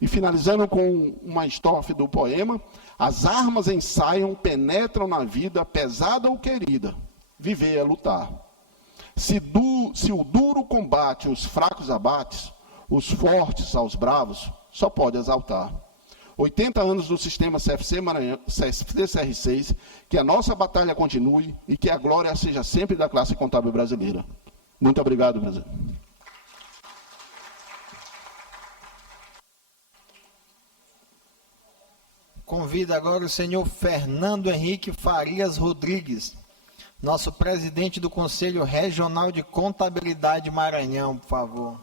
E finalizando com uma estrofe do poema, as armas ensaiam, penetram na vida, pesada ou querida, viver é lutar. Se o duro combate os fracos abate, os fortes aos bravos, só pode exaltar. 80 anos do sistema CFC Maranhão, CFC-CR6, que a nossa batalha continue e que a glória seja sempre da classe contábil brasileira. Muito obrigado, Brasil. Convido agora o senhor Fernando Henrique Farias Rodrigues, nosso presidente do Conselho Regional de Contabilidade Maranhão, por favor.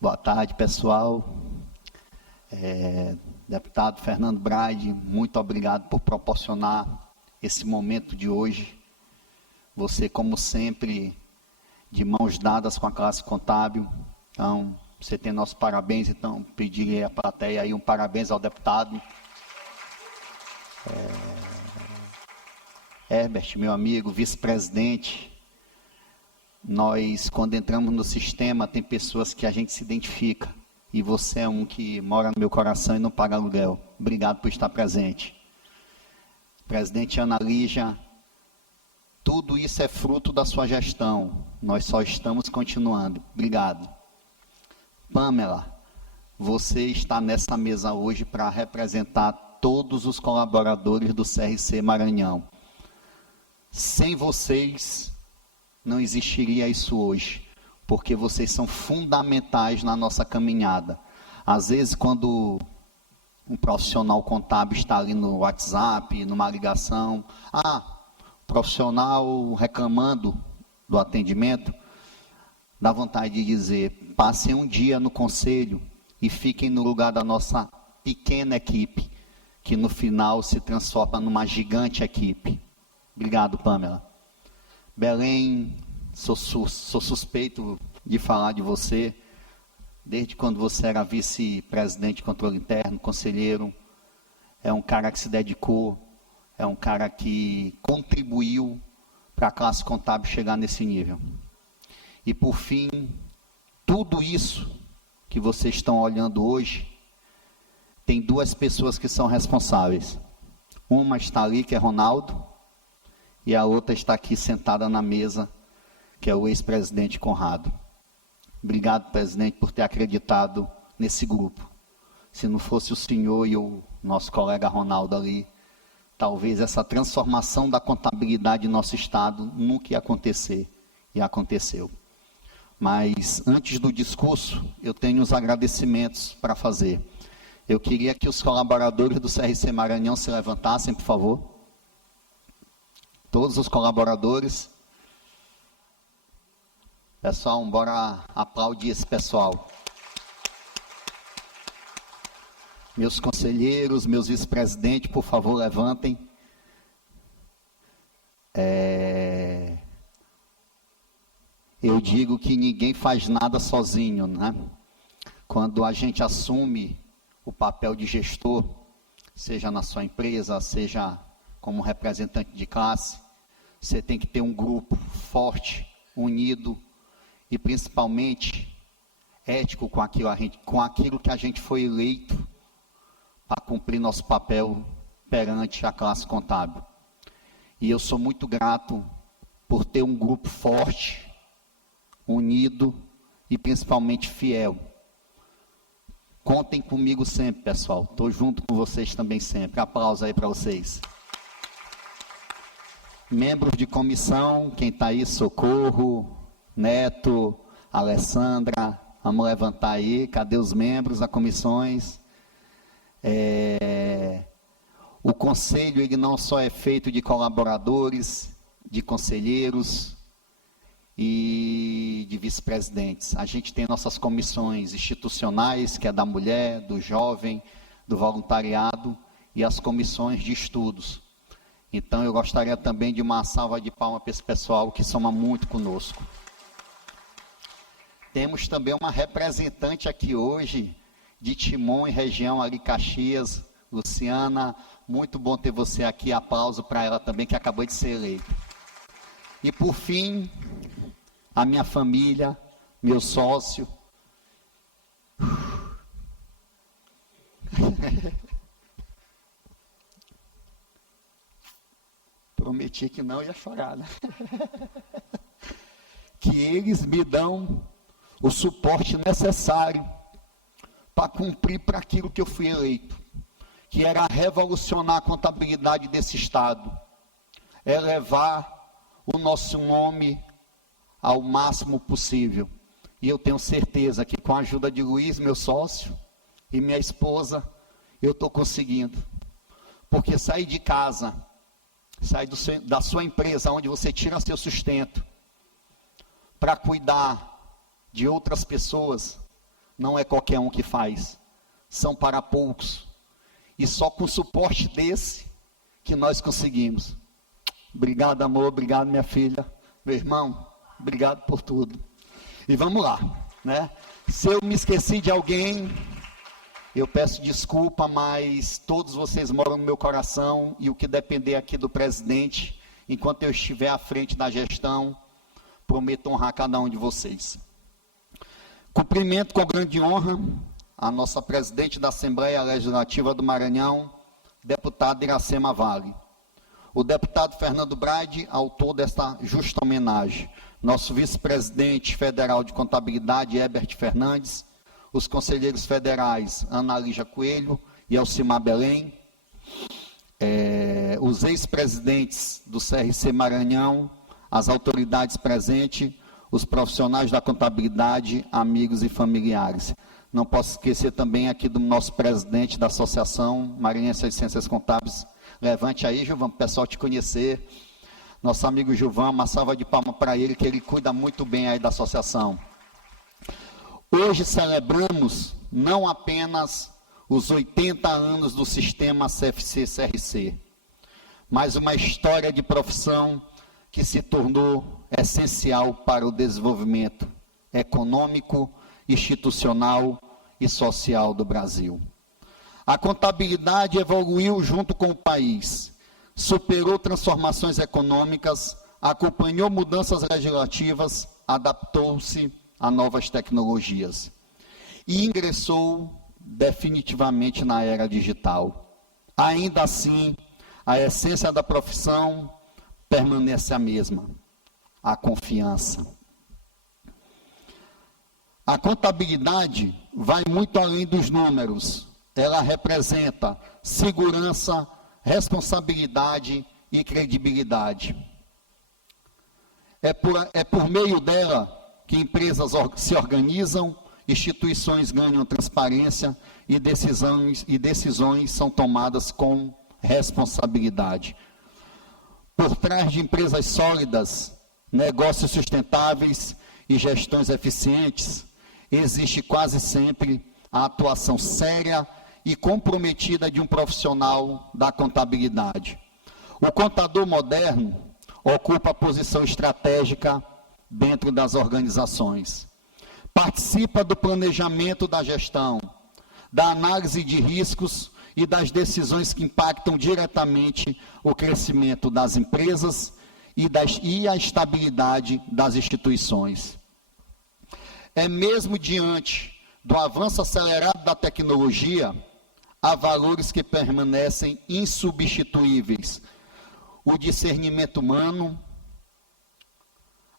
Boa tarde, pessoal. Deputado Fernando Braide, muito obrigado por proporcionar esse momento de hoje. Você, como sempre, de mãos dadas com a classe contábil. Então, você tem nossos parabéns. Então, pediria à plateia aí um parabéns ao deputado. Herbert, meu amigo, vice-presidente. Nós, quando entramos no sistema, tem pessoas que a gente se identifica. E você é um que mora no meu coração e não paga aluguel. Obrigado por estar presente. Presidente Ana Lígia, tudo isso é fruto da sua gestão. Nós só estamos continuando. Obrigado. Pamela, você está nessa mesa hoje para representar todos os colaboradores do CRC Maranhão. Sem vocês, não existiria isso hoje, porque vocês são fundamentais na nossa caminhada. Às vezes, quando um profissional contábil está ali no WhatsApp, numa ligação, profissional reclamando do atendimento, dá vontade de dizer, passem um dia no conselho e fiquem no lugar da nossa pequena equipe, que no final se transforma numa gigante equipe. Obrigado, Pamela. Belém, sou suspeito de falar de você, desde quando você era vice-presidente de controle interno, conselheiro. É um cara que se dedicou, é um cara que contribuiu para a classe contábil chegar nesse nível. E por fim, tudo isso que vocês estão olhando hoje, tem duas pessoas que são responsáveis. Uma está ali, que é Ronaldo, e a outra está aqui sentada na mesa, que é o ex-presidente Conrado. Obrigado, presidente, por ter acreditado nesse grupo. Se não fosse o senhor e o nosso colega Ronaldo ali, talvez essa transformação da contabilidade no nosso estado nunca ia acontecer, e aconteceu. Mas antes do discurso, eu tenho uns agradecimentos para fazer. Eu queria que os colaboradores do CRC Maranhão se levantassem, por favor. Todos os colaboradores. Pessoal, bora aplaudir esse pessoal. Meus conselheiros, meus vice-presidentes, por favor, levantem. Eu digo que ninguém faz nada sozinho, né? Quando a gente assume o papel de gestor, seja na sua empresa, seja como representante de classe, você tem que ter um grupo forte, unido e principalmente ético com aquilo que a gente foi eleito para cumprir nosso papel perante a classe contábil. E eu sou muito grato por ter um grupo forte, unido e principalmente fiel. Contem comigo sempre, pessoal. Estou junto com vocês também sempre. Aplausos aí para vocês. Membros de comissão, quem está aí, Socorro, Neto, Alessandra, vamos levantar aí. Cadê os membros das comissões? O conselho, ele não só é feito de colaboradores, de conselheiros e de vice-presidentes. A gente tem nossas comissões institucionais, que é da mulher, do jovem, do voluntariado e as comissões de estudos. Então, eu gostaria também de uma salva de palmas para esse pessoal que soma muito conosco. Temos também uma representante aqui hoje de Timon e região ali, Caxias, Luciana. Muito bom ter você aqui. Aplauso para ela também, que acabou de ser eleita. E por fim, a minha família, meu sócio. prometi que não ia chorar, né? Que eles me dão o suporte necessário para cumprir para aquilo que eu fui eleito, que era revolucionar a contabilidade desse Estado, elevar o nosso nome ao máximo possível. E eu tenho certeza que com a ajuda de Luiz, meu sócio, e minha esposa, eu estou conseguindo. Porque sair de casa, sair da sua empresa, onde você tira seu sustento, para cuidar de outras pessoas, não é qualquer um que faz. São para poucos. E só com o suporte desse que nós conseguimos. Obrigado, amor. Obrigado, minha filha. Meu irmão, obrigado por tudo. E vamos lá, né? Se eu me esqueci de alguém, eu peço desculpa, mas todos vocês moram no meu coração e o que depender aqui do presidente, enquanto eu estiver à frente da gestão, prometo honrar cada um de vocês. Cumprimento com grande honra a nossa presidente da Assembleia Legislativa do Maranhão, deputada Iracema Vale. O deputado Fernando Braide, autor desta justa homenagem. Nosso vice-presidente federal de contabilidade, Herbert Fernandes. Os conselheiros federais, Ana Lígia Coelho e Alcimar Belém. Os ex-presidentes do CRC Maranhão, as autoridades presentes, os profissionais da contabilidade, amigos e familiares. Não posso esquecer também aqui do nosso presidente da Associação Maranhense de Ciências Contábeis. Levante aí, Gilvan, para o pessoal te conhecer. Nosso amigo Gilvan, uma salva de palmas para ele, que ele cuida muito bem aí da associação. Hoje celebramos não apenas os 80 anos do sistema CFC-CRC, mas uma história de profissão que se tornou essencial para o desenvolvimento econômico, institucional e social do Brasil. A contabilidade evoluiu junto com o país, superou transformações econômicas, acompanhou mudanças legislativas, adaptou-se a novas tecnologias e ingressou definitivamente na era digital. Ainda assim, a essência da profissão permanece a mesma: a confiança. A contabilidade vai muito além dos números. Ela representa segurança, responsabilidade e credibilidade. É por meio dela que empresas se organizam, instituições ganham transparência e decisões são tomadas com responsabilidade. Por trás de empresas sólidas, negócios sustentáveis e gestões eficientes, existe quase sempre a atuação séria e comprometida de um profissional da contabilidade. O contador moderno ocupa a posição estratégica dentro das organizações. Participa do planejamento da gestão, da análise de riscos e das decisões que impactam diretamente o crescimento das empresas e a estabilidade das instituições. É mesmo diante do avanço acelerado da tecnologia, há valores que permanecem insubstituíveis: o discernimento humano,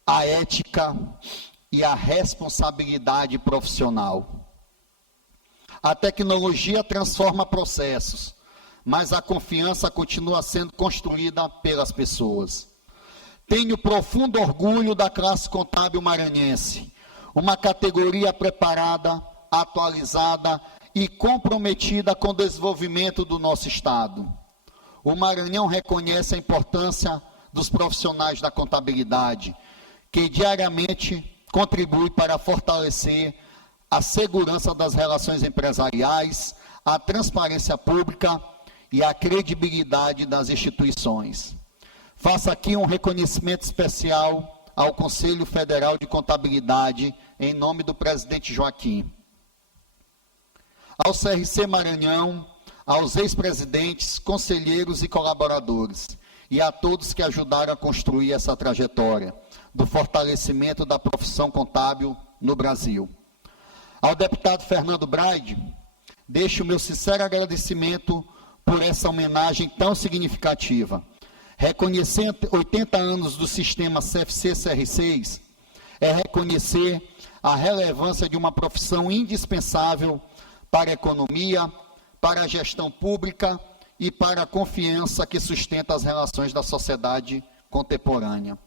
a ética e a responsabilidade profissional. A tecnologia transforma processos, mas a confiança continua sendo construída pelas pessoas. Tenho profundo orgulho da classe contábil maranhense, uma categoria preparada, atualizada e comprometida com o desenvolvimento do nosso Estado. O Maranhão reconhece a importância dos profissionais da contabilidade, que diariamente contribuem para fortalecer a segurança das relações empresariais, a transparência pública e a credibilidade das instituições. Faço aqui um reconhecimento especial ao Conselho Federal de Contabilidade, em nome do presidente Joaquim, ao CRC Maranhão, aos ex-presidentes, conselheiros e colaboradores, e a todos que ajudaram a construir essa trajetória do fortalecimento da profissão contábil no Brasil. Ao deputado Fernando Braide, deixo o meu sincero agradecimento por essa homenagem tão significativa. Reconhecer 80 anos do sistema CFC-CR6 é reconhecer a relevância de uma profissão indispensável para a economia, para a gestão pública e para a confiança que sustenta as relações da sociedade contemporânea.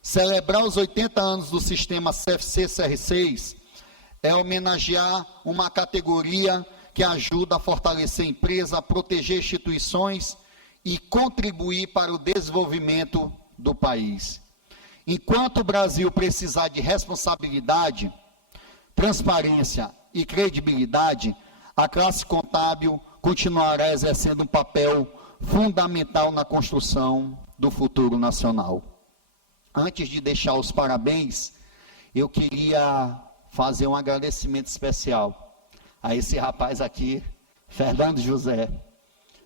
Celebrar os 80 anos do sistema CFC-CR6 é homenagear uma categoria que ajuda a fortalecer a empresa, a proteger instituições e contribuir para o desenvolvimento do país. Enquanto o Brasil precisar de responsabilidade, transparência e credibilidade, a classe contábil continuará exercendo um papel fundamental na construção do futuro nacional. Antes de deixar os parabéns, eu queria fazer um agradecimento especial a esse rapaz aqui, Fernando José.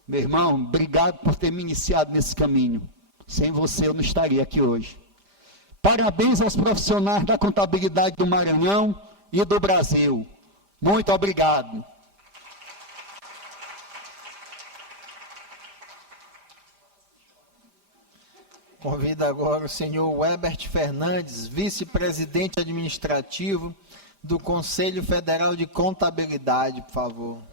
Meu irmão, obrigado por ter me iniciado nesse caminho. Sem você eu não estaria aqui hoje. Parabéns aos profissionais da contabilidade do Maranhão e do Brasil. Muito obrigado. Convido agora o senhor Webert Fernandes, vice-presidente administrativo do Conselho Federal de Contabilidade, por favor.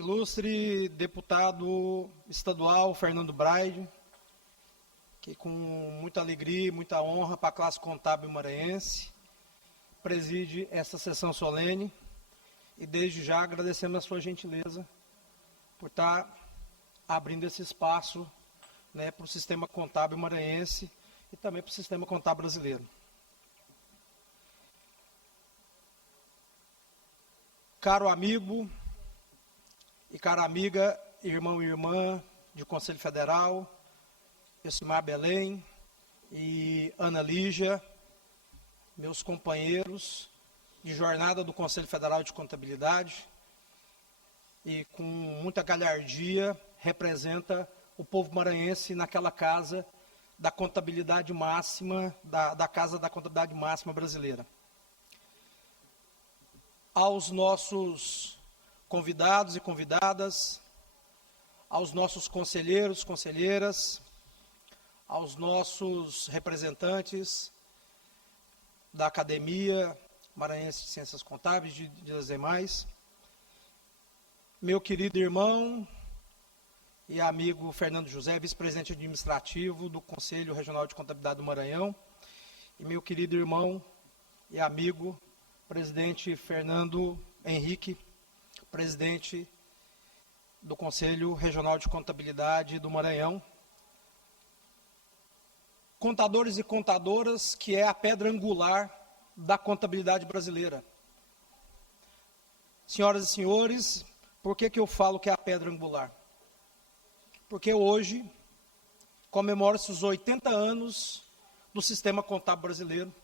Ilustre deputado estadual Fernando Braide, que com muita alegria e muita honra para a classe contábil maranhense, preside esta sessão solene e desde já agradecemos a sua gentileza por estar abrindo esse espaço, né, para o sistema contábil maranhense e também para o sistema contábil brasileiro. Caro amigo e cara amiga, irmão e irmã de Conselho Federal, Elcimar Belém e Ana Lígia, meus companheiros de jornada do Conselho Federal de Contabilidade, e com muita galhardia representa o povo maranhense naquela casa da contabilidade máxima, da Casa da Contabilidade Máxima Brasileira. Aos nossos convidados e convidadas, aos nossos conselheiros, conselheiras, aos nossos representantes da Academia Maranhense de Ciências Contábeis e das demais, meu querido irmão e amigo Fernando José, vice-presidente administrativo do Conselho Regional de Contabilidade do Maranhão, e meu querido irmão e amigo presidente Fernando Henrique, presidente do Conselho Regional de Contabilidade do Maranhão. Contadores e contadoras, que é a pedra angular da contabilidade brasileira. Senhoras e senhores, por que eu falo que é a pedra angular? Porque hoje comemora-se os 80 anos do sistema contábil brasileiro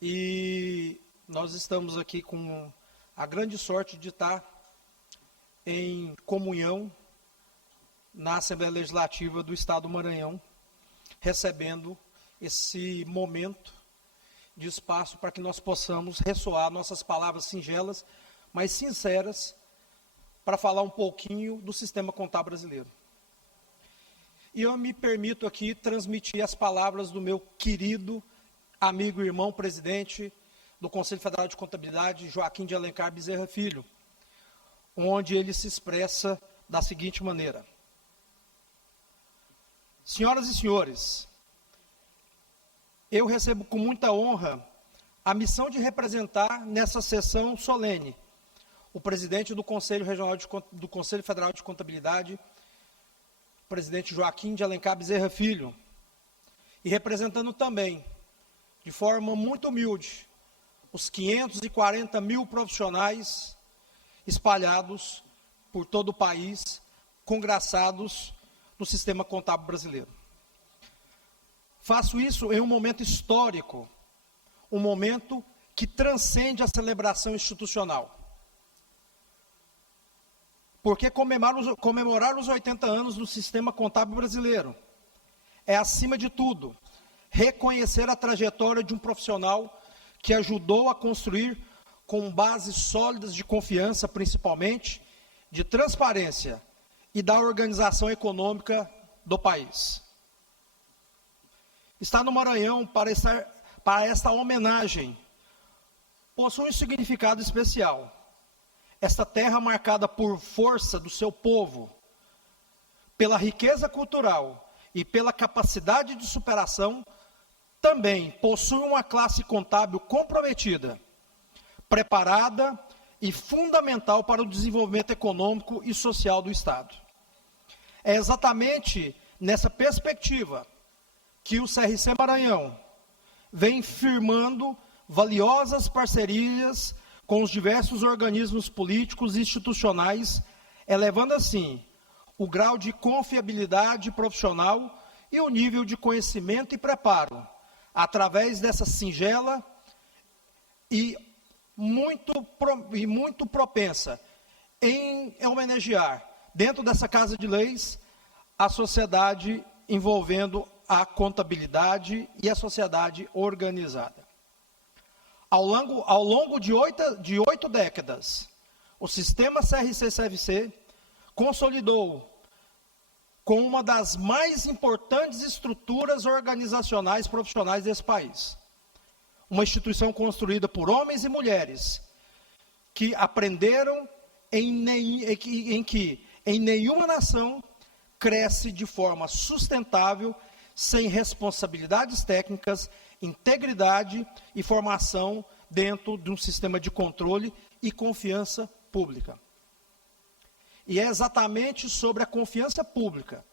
e nós estamos aqui com a grande sorte de estar em comunhão na Assembleia Legislativa do Estado do Maranhão, recebendo esse momento de espaço para que nós possamos ressoar nossas palavras singelas, mas sinceras, para falar um pouquinho do sistema contábil brasileiro. E eu me permito aqui transmitir as palavras do meu querido amigo e irmão presidente do Conselho Federal de Contabilidade, Joaquim de Alencar Bezerra Filho, onde ele se expressa da seguinte maneira: senhoras e senhores, eu recebo com muita honra a missão de representar nessa sessão solene o presidente do Conselho Regional do Conselho Federal de Contabilidade, o presidente Joaquim de Alencar Bezerra Filho, e representando também, de forma muito humilde, os 540 mil profissionais espalhados por todo o país, congraçados no sistema contábil brasileiro. Faço isso em um momento histórico, um momento que transcende a celebração institucional. Porque comemorar os 80 anos do sistema contábil brasileiro é, acima de tudo, reconhecer a trajetória de um profissional que ajudou a construir, com bases sólidas de confiança, principalmente, de transparência e da organização econômica do país. Estar no Maranhão para esta homenagem possui um significado especial. Esta terra marcada por força do seu povo, pela riqueza cultural e pela capacidade de superação, também possui uma classe contábil comprometida, preparada e fundamental para o desenvolvimento econômico e social do Estado. É exatamente nessa perspectiva que o CRC Maranhão vem firmando valiosas parcerias com os diversos organismos políticos e institucionais, elevando assim o grau de confiabilidade profissional e o nível de conhecimento e preparo, através dessa singela e muito propensa em homenagear, dentro dessa Casa de Leis, a sociedade envolvendo a contabilidade e a sociedade organizada. Ao longo de 8 décadas, o sistema CRC-CFC consolidou com uma das mais importantes estruturas organizacionais profissionais desse país. Uma instituição construída por homens e mulheres que aprenderam em que nenhuma nação cresce de forma sustentável sem responsabilidades técnicas, integridade e formação dentro de um sistema de controle e confiança pública. E é exatamente sobre a confiança pública,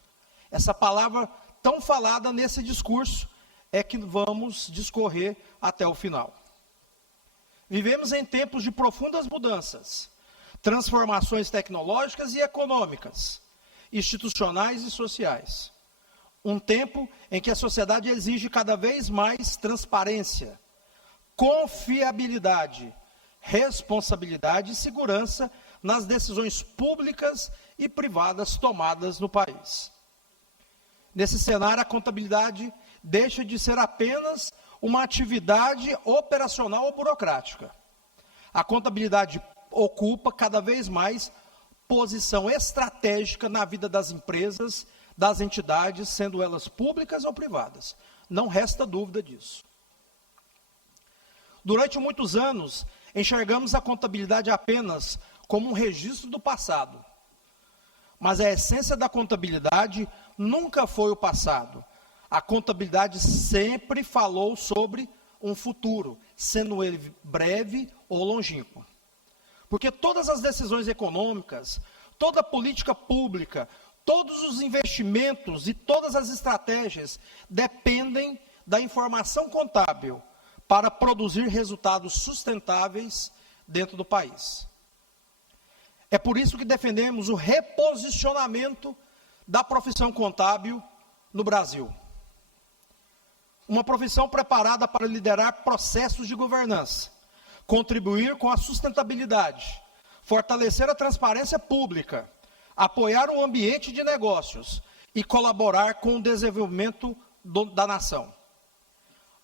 essa palavra tão falada nesse discurso, é que vamos discorrer até o final. Vivemos em tempos de profundas mudanças, transformações tecnológicas e econômicas, institucionais e sociais. Um tempo em que a sociedade exige cada vez mais transparência, confiabilidade, responsabilidade e segurança nas decisões públicas e privadas tomadas no país. Nesse cenário, a contabilidade deixa de ser apenas uma atividade operacional ou burocrática. A contabilidade ocupa cada vez mais posição estratégica na vida das empresas, das entidades, sendo elas públicas ou privadas. Não resta dúvida disso. Durante muitos anos, enxergamos a contabilidade apenas como um registro do passado. Mas a essência da contabilidade nunca foi o passado. A contabilidade sempre falou sobre um futuro, sendo ele breve ou longínquo. Porque todas as decisões econômicas, toda a política pública, todos os investimentos e todas as estratégias dependem da informação contábil para produzir resultados sustentáveis dentro do país. É por isso que defendemos o reposicionamento da profissão contábil no Brasil. Uma profissão preparada para liderar processos de governança, contribuir com a sustentabilidade, fortalecer a transparência pública, apoiar o ambiente de negócios e colaborar com o desenvolvimento da nação.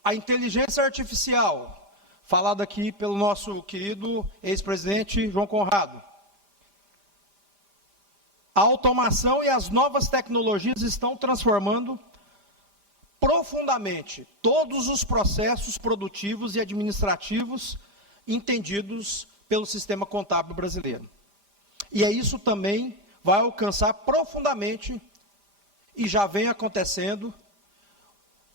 A inteligência artificial, falada aqui pelo nosso querido ex-presidente João Conrado. A automação e as novas tecnologias estão transformando profundamente todos os processos produtivos e administrativos entendidos pelo sistema contábil brasileiro. E é isso também vai alcançar profundamente, e já vem acontecendo,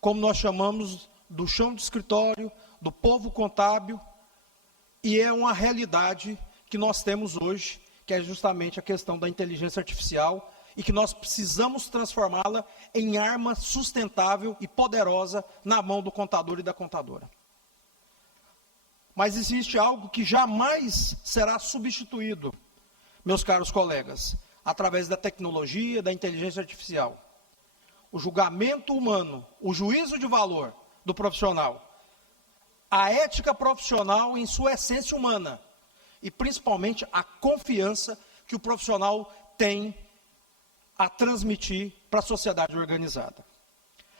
como nós chamamos do chão de escritório, do povo contábil, e é uma realidade que nós temos hoje, que é justamente a questão da inteligência artificial, e que nós precisamos transformá-la em arma sustentável e poderosa na mão do contador e da contadora. Mas existe algo que jamais será substituído, meus caros colegas, através da tecnologia, da inteligência artificial. O julgamento humano, o juízo de valor do profissional, a ética profissional em sua essência humana e, principalmente, a confiança que o profissional tem a transmitir para a sociedade organizada.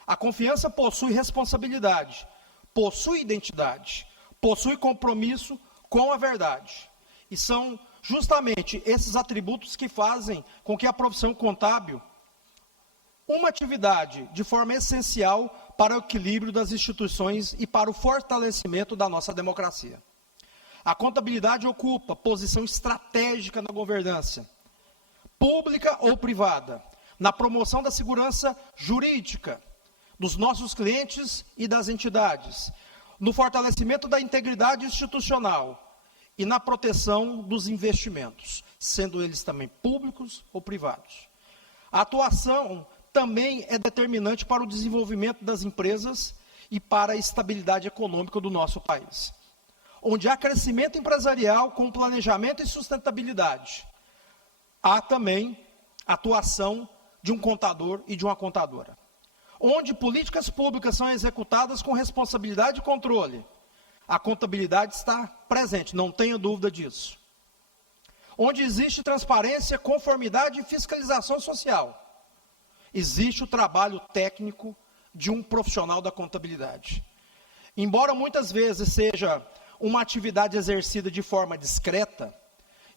A confiança possui responsabilidade, possui identidade, possui compromisso com a verdade. E são justamente esses atributos que fazem com que a profissão contábil uma atividade de forma essencial para o equilíbrio das instituições e para o fortalecimento da nossa democracia. A contabilidade ocupa posição estratégica na governança, pública ou privada, na promoção da segurança jurídica dos nossos clientes e das entidades, no fortalecimento da integridade institucional e na proteção dos investimentos, sendo eles também públicos ou privados. A atuação também é determinante para o desenvolvimento das empresas e para a estabilidade econômica do nosso país. Onde há crescimento empresarial com planejamento e sustentabilidade, há também atuação de um contador e de uma contadora. Onde políticas públicas são executadas com responsabilidade e controle, a contabilidade está presente, não tenha dúvida disso. Onde existe transparência, conformidade e fiscalização social, existe o trabalho técnico de um profissional da contabilidade. Embora muitas vezes seja uma atividade exercida de forma discreta,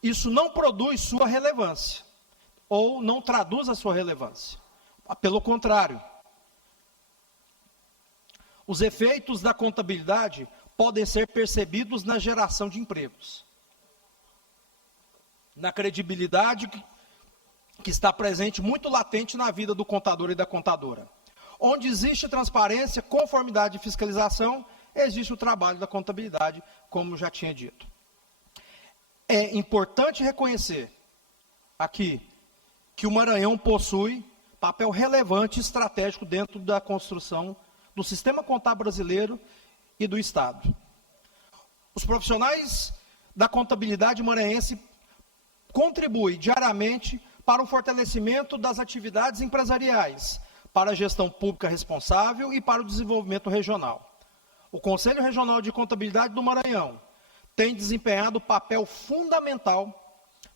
isso não produz sua relevância, ou não traduz a sua relevância. Pelo contrário, os efeitos da contabilidade podem ser percebidos na geração de empregos, na credibilidade que está presente, muito latente na vida do contador e da contadora. Onde existe transparência, conformidade e fiscalização, existe o trabalho da contabilidade, como já tinha dito. É importante reconhecer aqui que o Maranhão possui papel relevante e estratégico dentro da construção do sistema contábil brasileiro e do Estado. Os profissionais da contabilidade maranhense contribuem diariamente para o fortalecimento das atividades empresariais, para a gestão pública responsável e para o desenvolvimento regional. O Conselho Regional de Contabilidade do Maranhão tem desempenhado papel fundamental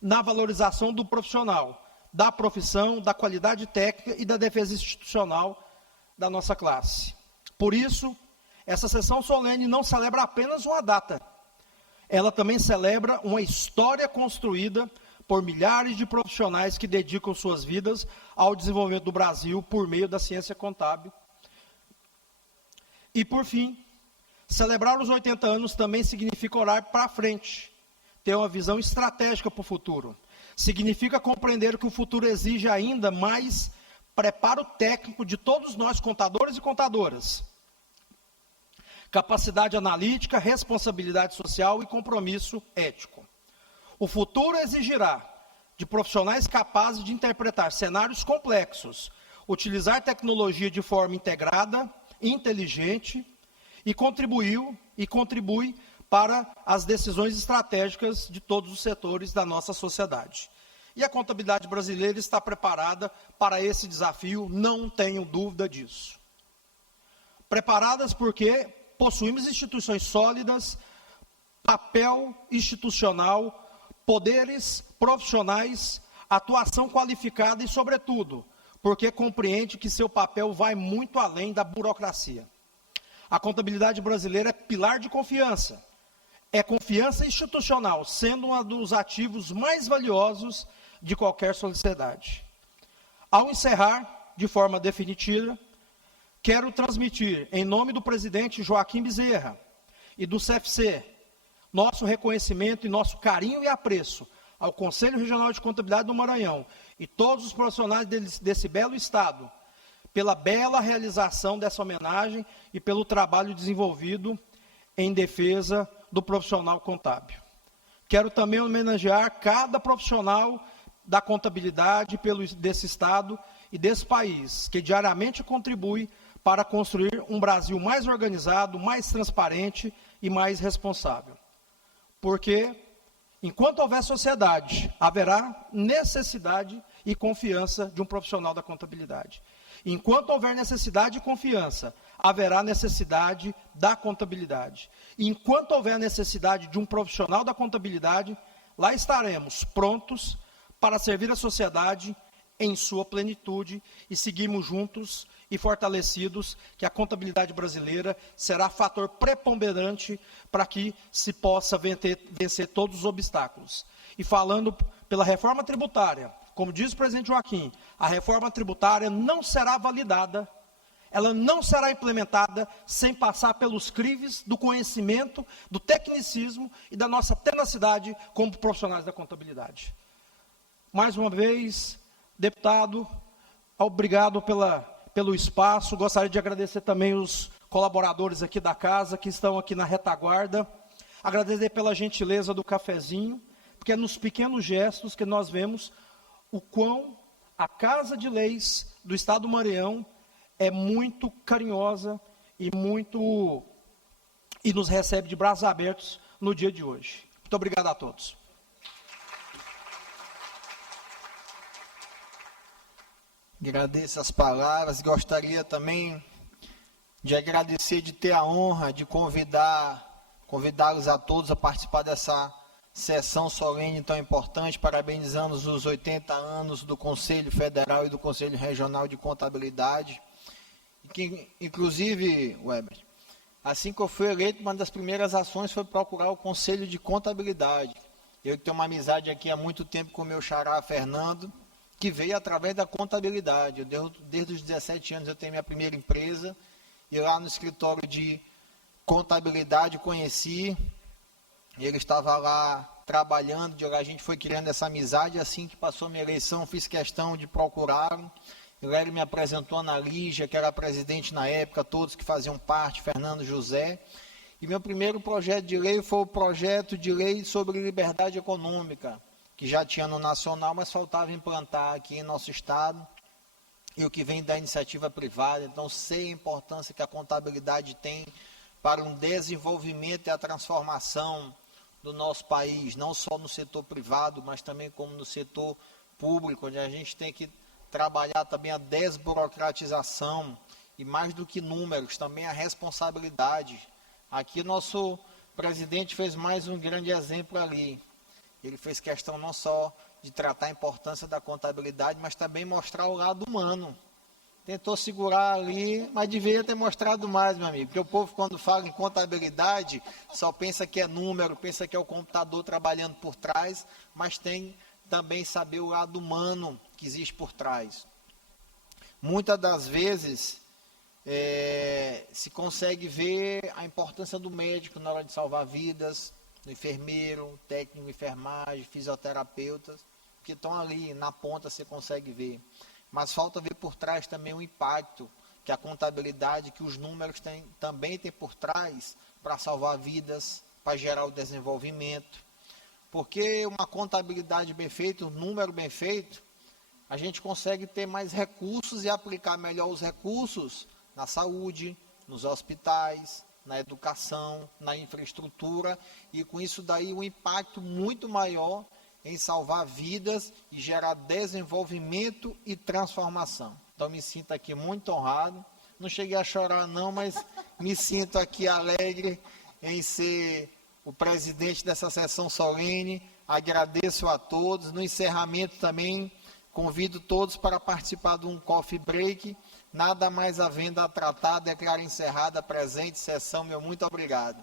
na valorização do profissional, da profissão, da qualidade técnica e da defesa institucional da nossa classe. Por isso, essa sessão solene não celebra apenas uma data, ela também celebra uma história construída por milhares de profissionais que dedicam suas vidas ao desenvolvimento do Brasil por meio da ciência contábil. E, por fim, celebrar os 80 anos também significa olhar para frente, ter uma visão estratégica para o futuro. Significa compreender que o futuro exige ainda mais preparo técnico de todos nós, contadores e contadoras. Capacidade analítica, responsabilidade social e compromisso ético. O futuro exigirá de profissionais capazes de interpretar cenários complexos, utilizar tecnologia de forma integrada, inteligente e contribui para as decisões estratégicas de todos os setores da nossa sociedade. E a contabilidade brasileira está preparada para esse desafio, não tenho dúvida disso. Preparadas porque possuímos instituições sólidas, papel institucional, poderes profissionais, atuação qualificada e, sobretudo, porque compreende que seu papel vai muito além da burocracia. A contabilidade brasileira é pilar de confiança. É confiança institucional, sendo um dos ativos mais valiosos de qualquer sociedade. Ao encerrar, de forma definitiva, quero transmitir, em nome do presidente Joaquim Bezerra e do CFC, nosso reconhecimento e nosso carinho e apreço ao Conselho Regional de Contabilidade do Maranhão e todos os profissionais desse belo estado, pela bela realização dessa homenagem e pelo trabalho desenvolvido em defesa do profissional contábil. Quero também homenagear cada profissional da contabilidade desse estado e desse país, que diariamente contribui para construir um Brasil mais organizado, mais transparente e mais responsável. Porque Enquanto houver sociedade, haverá necessidade e confiança de um profissional da contabilidade. Enquanto houver necessidade e confiança, haverá necessidade da contabilidade. Enquanto houver necessidade de um profissional da contabilidade, lá estaremos prontos para servir a sociedade em sua plenitude e seguirmos juntos e fortalecidos que a contabilidade brasileira será fator preponderante para que se possa vencer todos os obstáculos. E falando pela reforma tributária, como diz o presidente Joaquim, a reforma tributária não será validada, ela não será implementada sem passar pelos crives do conhecimento, do tecnicismo e da nossa tenacidade como profissionais da contabilidade. Mais uma vez, deputado, obrigado pelo espaço. Gostaria de agradecer também os colaboradores aqui da casa, que estão aqui na retaguarda. Agradecer pela gentileza do cafezinho, porque é nos pequenos gestos que nós vemos o quão a Casa de Leis do Estado do Maranhão é muito carinhosa e nos recebe de braços abertos no dia de hoje. Muito obrigado a todos. Agradeço as palavras. Gostaria também de agradecer, de ter a honra de convidá-los a todos a participar dessa sessão solene tão importante, parabenizando os 80 anos do Conselho Federal e do Conselho Regional de Contabilidade. E que, inclusive, Weber, assim que eu fui eleito, uma das primeiras ações foi procurar o Conselho de Contabilidade. Eu que tenho uma amizade aqui há muito tempo com o meu xará Fernando, que veio através da contabilidade. Desde os 17 anos eu tenho minha primeira empresa, e lá no escritório de contabilidade conheci, ele estava lá trabalhando, de lá a gente foi criando essa amizade. Assim que passou minha eleição, fiz questão de procurá-lo. Ele me apresentou a Ana Lígia, que era presidente na época, todos que faziam parte, Fernando José. E meu primeiro projeto de lei foi o projeto de lei sobre liberdade econômica, que já tinha no nacional, mas faltava implantar aqui em nosso estado, e o que vem da iniciativa privada. Então, sei a importância que a contabilidade tem para um desenvolvimento e a transformação do nosso país, não só no setor privado, mas também como no setor público, onde a gente tem que trabalhar também a desburocratização, e mais do que números, também a responsabilidade. Aqui nosso presidente fez mais um grande exemplo ali. Ele fez questão não só de tratar a importância da contabilidade, mas também mostrar o lado humano. Tentou segurar ali, mas deveria ter mostrado mais, meu amigo. Porque o povo, quando fala em contabilidade, só pensa que é número, pensa que é o computador trabalhando por trás, mas tem também saber o lado humano que existe por trás. Muitas das vezes, se consegue ver a importância do médico na hora de salvar vidas, do enfermeiro, técnico de enfermagem, fisioterapeutas, que estão ali na ponta, você consegue ver. Mas falta ver por trás também o impacto que a contabilidade, que os números também têm por trás para salvar vidas, para gerar o desenvolvimento. Porque uma contabilidade bem feita, um número bem feito, a gente consegue ter mais recursos e aplicar melhor os recursos na saúde, nos hospitais, na educação, na infraestrutura, e com isso daí um impacto muito maior em salvar vidas e gerar desenvolvimento e transformação. Então me sinto aqui muito honrado, não cheguei a chorar não, mas me sinto aqui alegre em ser o presidente dessa sessão solene. Agradeço a todos. No encerramento também convido todos para participar de um coffee break. Nada mais havendo a tratar, declaro encerrada a presente sessão. Meu muito obrigado.